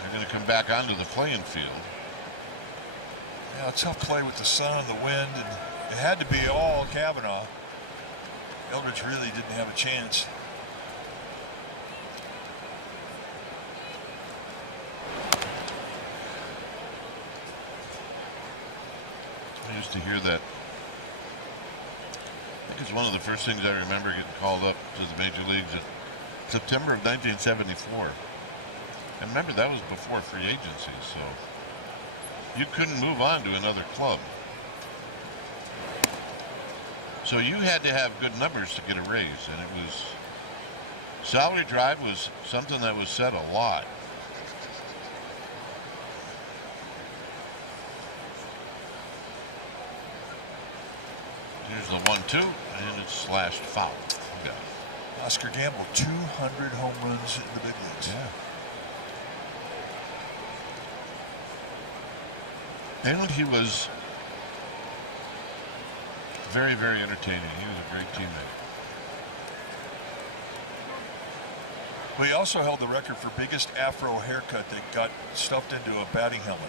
They're going to come back onto the playing field. Yeah, a tough play with the sun and the wind, and it had to be all Kavanaugh. Eldridge really didn't have a chance. I used to hear that. I think it's one of the first things I remember getting called up to the major leagues in September of 1974. And remember, that was before free agency, so you couldn't move on to another club. So you had to have good numbers to get a raise, and it was salary drive was something that was said a lot. Here's the 1-2, and it's slashed foul. Okay. Oscar Gamble, 200 home runs in the big leagues. Yeah. And he was very, very entertaining. He was a great teammate. Well, he also held the record for biggest afro haircut that got stuffed into a batting helmet.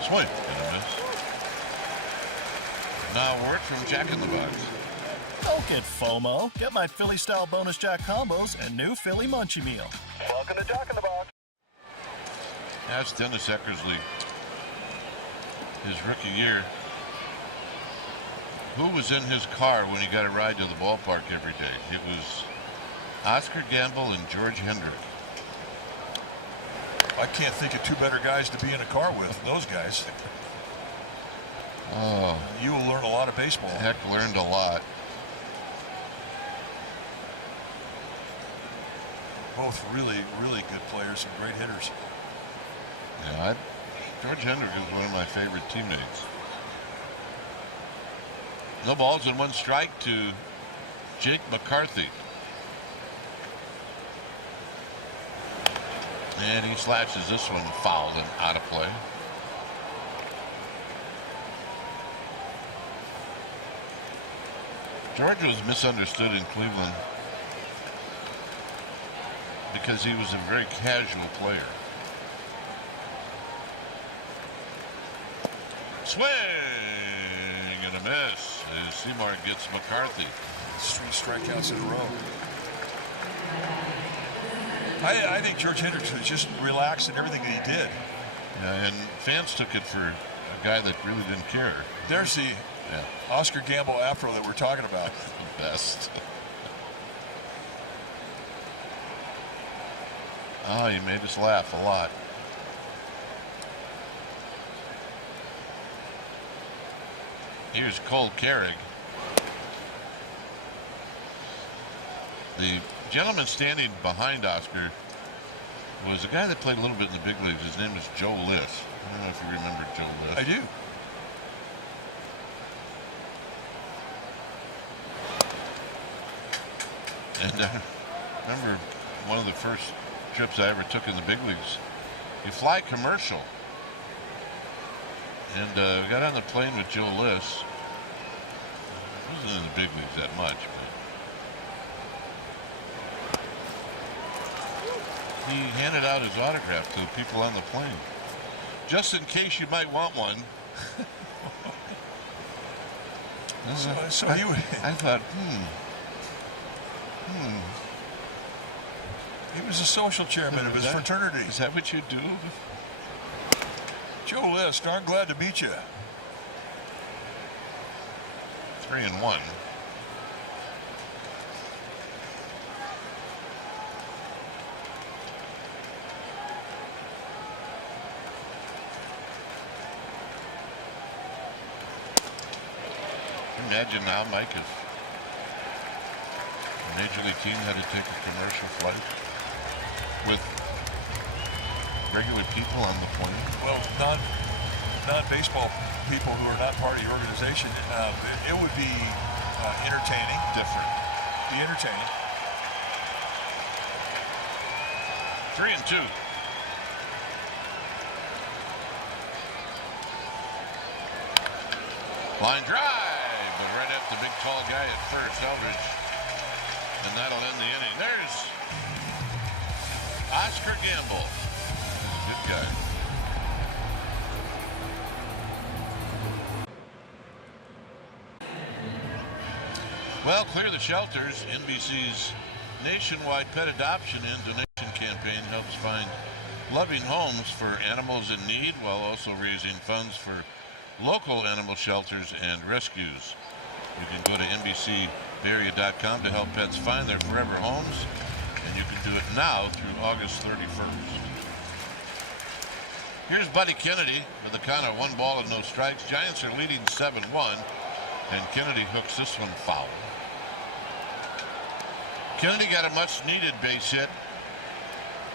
Swing and a miss. Now a word from Jack in the Box. Don't get FOMO. Get my Philly-style bonus Jack combos and new Philly Munchie Meal. Welcome to Jack in the Box. That's Dennis Eckersley. His rookie year. Who was in his car when he got a ride to the ballpark every day? It was Oscar Gamble and George Hendrick. I can't think of two better guys to be in a car with than those guys. Oh, you will learn a lot of baseball. Heck, learned a lot. Both really, really good players and great hitters. Yeah, George Hendrick is one of my favorite teammates. No balls and one strike to Jake McCarthy. And he slashes this one foul and out of play. George was misunderstood in Cleveland because he was a very casual player. Swing and a miss as Seymour gets McCarthy. 3 strikeouts in a row. I think George Hendricks was just relaxed in everything that he did. Yeah, and fans took it for a guy that really didn't care. There's the Oscar Gamble afro that we're talking about. The best. Oh, he made us laugh a lot. Here's Cole Carrig. The gentleman standing behind Oscar was a guy that played a little bit in the big leagues. His name is Joe Liss. I don't know if you remember Joe Liss. I do. And I remember one of the first trips I ever took in the big leagues. You fly commercial. And we got on the plane with Joe Liss. He wasn't in the big leagues that much, but he handed out his autograph to the people on the plane. Just in case you might want one. I thought, He was a social chairman of his fraternity. Is that what you do? Joe Liss, darn glad to meet you. 3-1. Imagine now, Mike, if a major league team had to take a commercial flight with regular people on the plane. Well, non-baseball people who are not part of your organization, it would be entertaining. Different. be entertaining. 3-2. Line drive, but right at the big tall guy at first, Eldridge. And that'll end the inning. There's Oscar Gamble. Good guy. Well, Clear the Shelters, NBC's nationwide pet adoption and donation campaign helps find loving homes for animals in need while also raising funds for local animal shelters and rescues. You can go to NBCBayArea.com to help pets find their forever homes, and you can do it now through August 31st. Here's Buddy Kennedy with a count of 1 ball and no strikes. Giants are leading 7-1, and Kennedy hooks this one foul. Kennedy got a much-needed base hit,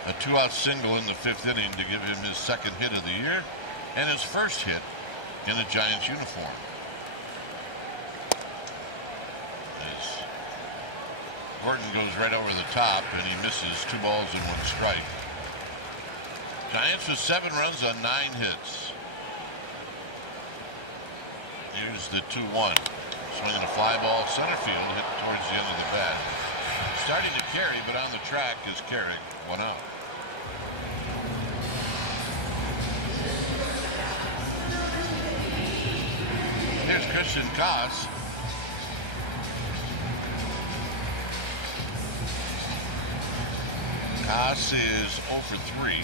a 2-out single in the 5th inning to give him his 2nd hit of the year and his 1st hit in a Giants uniform. As Gordon goes right over the top and he misses 2 balls and 1 strike. Giants with 7 runs on 9 hits. Here's the 2-1. Swinging a fly ball center field, hit towards the end of the bat. Starting to carry, but on the track is Carrick. 1 out. Here's Christian Koss. Koss is 0 for 3.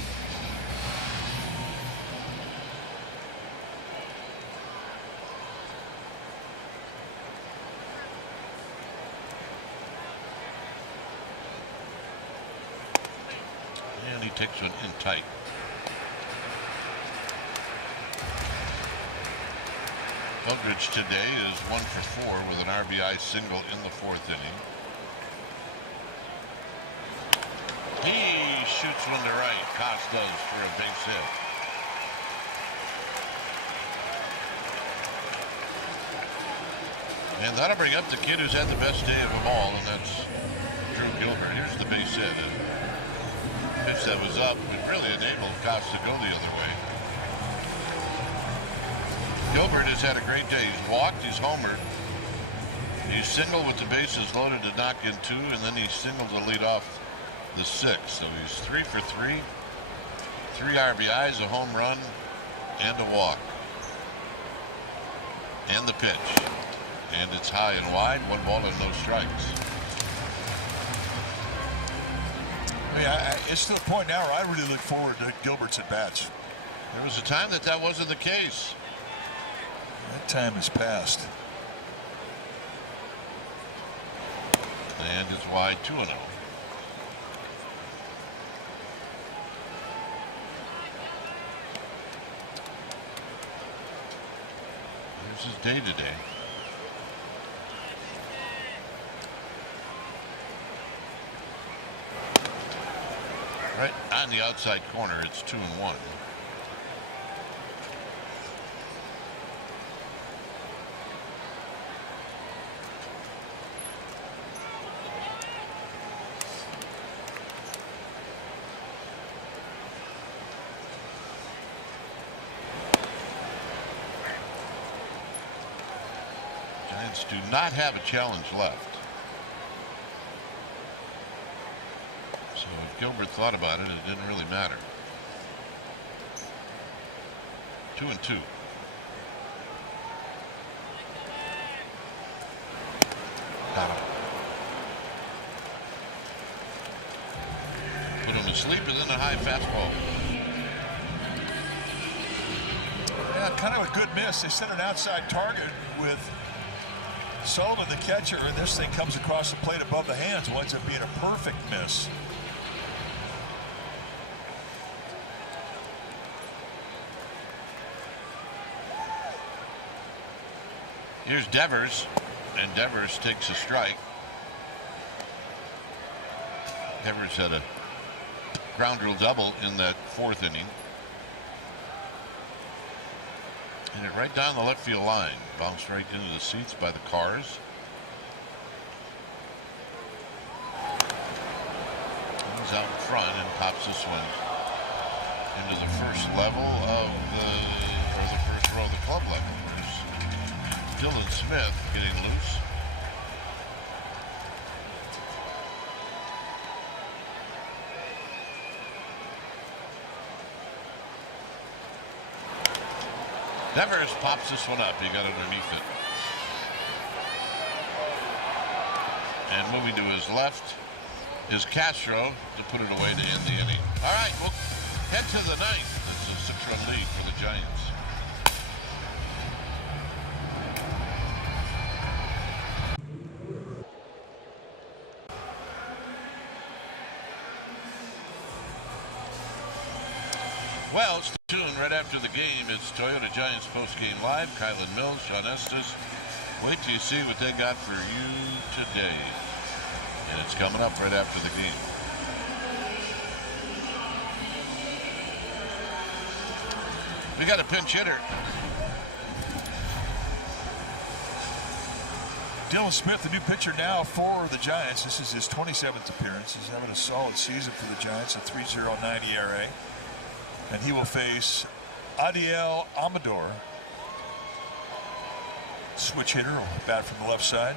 And he takes one in tight. Eldridge today is 1 for 4 with an RBI single in the 4th inning. He shoots one to right. Koss does for a base hit. And that'll bring up the kid who's had the best day of them all, and that's Drew Gilbert. Here's the base hit. A pitch that was up and really enabled Koss to go the other way. Gilbert has had a great day. He's walked, he's homered. He's singled with the bases loaded to knock in 2, and then he singled to lead off the 6th. So he's 3 for 3. 3 RBIs, a home run, and a walk. And the pitch. And it's high and wide, 1 ball and no strikes. I mean, it's to the point now where I really look forward to Gilbert's at-bats. There was a time that wasn't the case. That time has passed. And it's wide 2-0. Here's his day today. Right on the outside corner, it's 2-1. Giants do not have a challenge left. So if Gilbert thought about it, it didn't really matter. 2-2. Got him. Put him to sleep and then a high fastball. Yeah, kind of a good miss. They set an outside target with Sullivan, the catcher, and this thing comes across the plate above the hands. Winds up being a perfect miss. Here's Devers, and Devers takes a strike. Devers had a ground rule double in that 4th inning. And it right down the left field line. Bounced right into the seats by the cars. Comes out in front and pops this one into the first level of the first row of the club level. There's Dylan Smith getting loose. Devers pops this one up. He got underneath it. And moving to his left is Castro to put it away to end the inning. All right, we'll head to the ninth. It's a 6-run lead for the Giants. Well, stay tuned. Right after the game, it's Toyota Giants post-game live. Kylan Mills, Sean Estes. Wait till you see what they got for you today. And it's coming up right after the game. We got a pinch hitter. Dylan Smith, the new pitcher now for the Giants. This is his 27th appearance. He's having a solid season for the Giants, a 3.09 ERA. And he will face Adiel Amador, switch hitter, bat from the left side.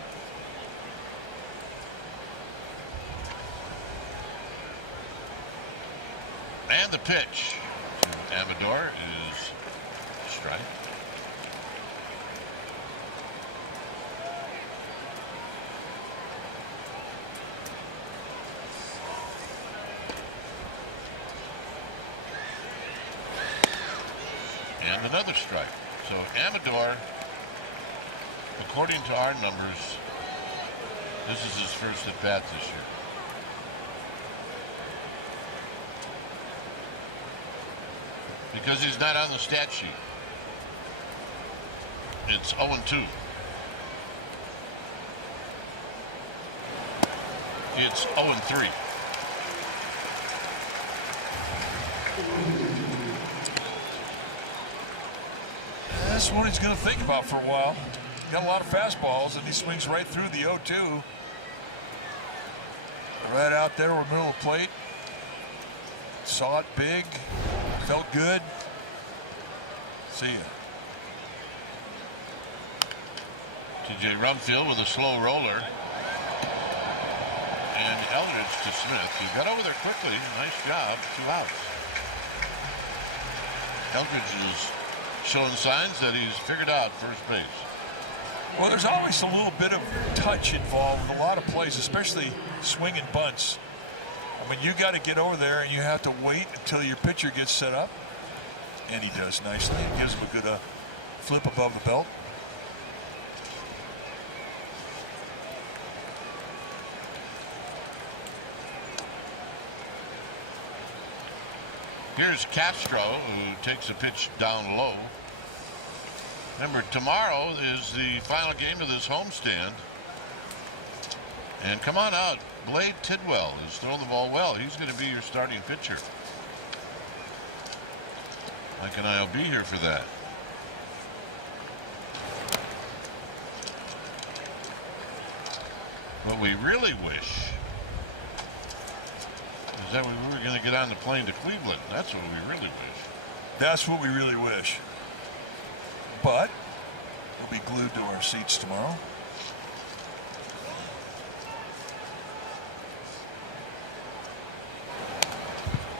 And the pitch to Amador is strike. And another strike. So Amador, according to our numbers, this is his first at bat this year. Because he's not on the stat sheet. It's 0-2. It's 0-3. That's what he's going to think about for a while. Got a lot of fastballs, and he swings right through the 0-2. Right out there over the middle of the plate. Saw it big. Felt good. See ya. TJ Rumfield with a slow roller. And Eldridge to Smith. He got over there quickly. Nice job. 2 outs. Eldridge is showing signs that he's figured out first base. Well, there's always a little bit of touch involved with a lot of plays, especially swinging bunts. I mean, you got to get over there and you have to wait until your pitcher gets set up. And he does nicely. It gives him a good flip above the belt. Here's Castro, who takes a pitch down low. Remember, tomorrow is the final game of this homestand. And come on out. Blade Tidwell has thrown the ball well. He's going to be your starting pitcher. Mike and I will be here for that. What we really wish is that we were going to get on the plane to Cleveland. That's what we really wish. That's what we really wish. But we'll be glued to our seats tomorrow.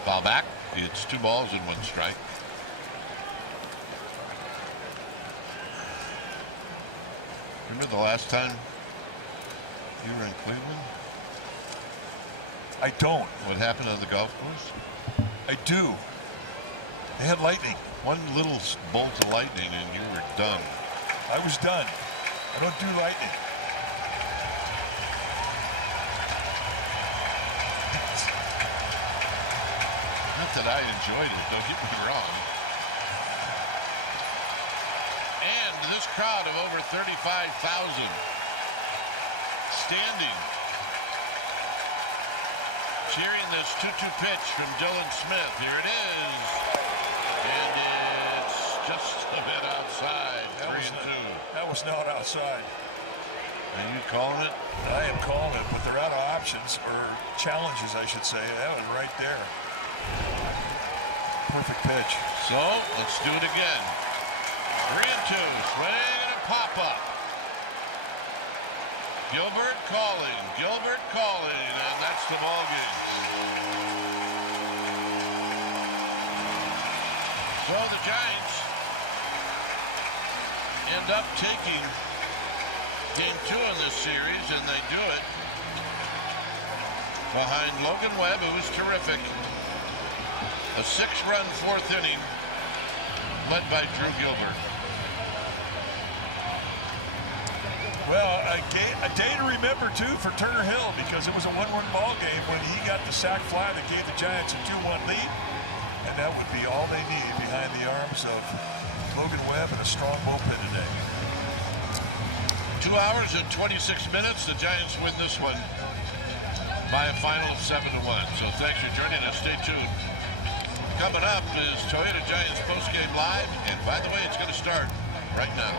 Foul back. It's 2 balls and 1 strike. Remember the last time you were in Cleveland? I don't. What happened on the golf course? I do. They had lightning. One little bolt of lightning and you were done. I was done. I don't do lightning. Not that I enjoyed it, don't get me wrong. And this crowd of over 35,000 standing, cheering this 2-2 pitch from Dylan Smith. Here it is. And it's just a bit outside. 3-2. That was not outside. Are you calling it? I am calling it, but they're out of options, or challenges, I should say. That was right there. Perfect pitch. So, let's do it again. 3-2, swing and a pop-up. Gilbert calling, and that's the ball game. So the Giants end up taking game 2 in this series, and they do it behind Logan Webb, who was terrific. A 6-run 4th inning led by Drew Gilbert. Well, a day to remember, too, for Turner Hill, because it was a 1-1 ball game when he got the sac fly that gave the Giants a 2-1 lead. And that would be all they need behind the arms of Logan Webb and a strong bullpen today. 2 hours and 26 minutes. The Giants win this one by a final of 7-1. So thanks for joining us. Stay tuned. Coming up is Toyota Giants postgame live. And by the way, it's going to start right now.